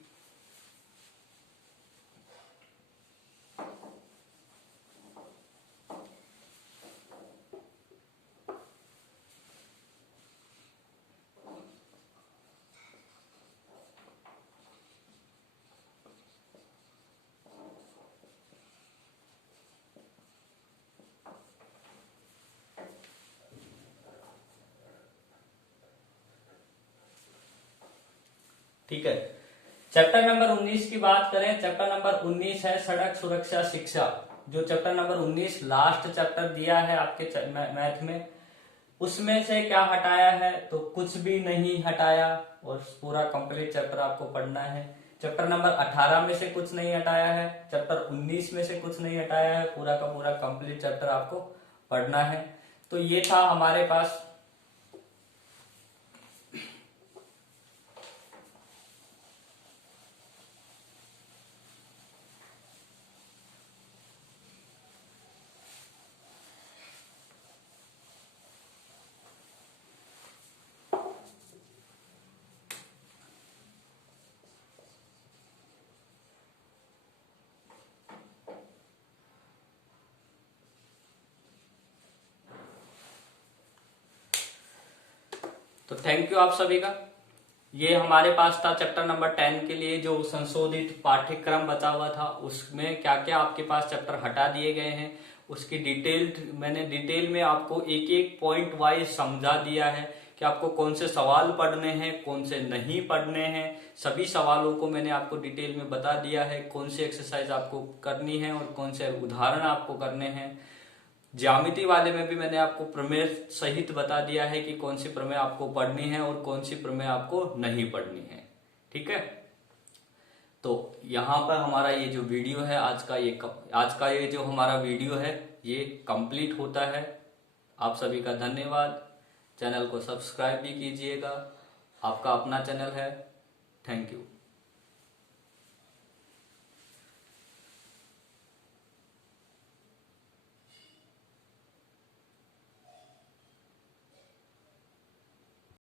ठीक है, चैप्टर नंबर 19 की बात करें, चैप्टर नंबर 19 है सड़क सुरक्षा शिक्षा। जो चैप्टर नंबर 19 लास्ट चैप्टर दिया है आपके मैथ में, उसमें से क्या हटाया है, तो कुछ भी नहीं हटाया, और पूरा कंप्लीट चैप्टर आपको पढ़ना है। चैप्टर नंबर 18 में से कुछ नहीं हटाया है, चैप्टर 19 में से कुछ नहीं हटाया है, पूरा का पूरा कंप्लीट चैप्टर आपको पढ़ना है। तो ये था हमारे पास तो थैंक यू आप सभी का। ये हमारे पास था चैप्टर नंबर 10 के लिए जो संशोधित पाठ्यक्रम बचा हुआ था, उसमें क्या क्या आपके पास चैप्टर हटा दिए गए हैं, उसकी मैंने डिटेल में आपको एक एक पॉइंट वाइज समझा दिया है कि आपको कौन से सवाल पढ़ने हैं, कौन से नहीं पढ़ने हैं। सभी सवालों को मैंने आपको डिटेल में बता दिया है, कौन सी एक्सरसाइज आपको करनी है और कौन से उदाहरण आपको करने हैं। ज्यामिति वाले में भी मैंने आपको प्रमेय सहित बता दिया है कि कौन सी प्रमेय आपको पढ़नी है और कौन सी प्रमेय आपको नहीं पढ़नी है। ठीक है, तो यहाँ पर हमारा ये जो वीडियो है आज का ये जो हमारा वीडियो है ये कंप्लीट होता है। आप सभी का धन्यवाद। चैनल को सब्सक्राइब भी कीजिएगा, आपका अपना चैनल है। Thank you.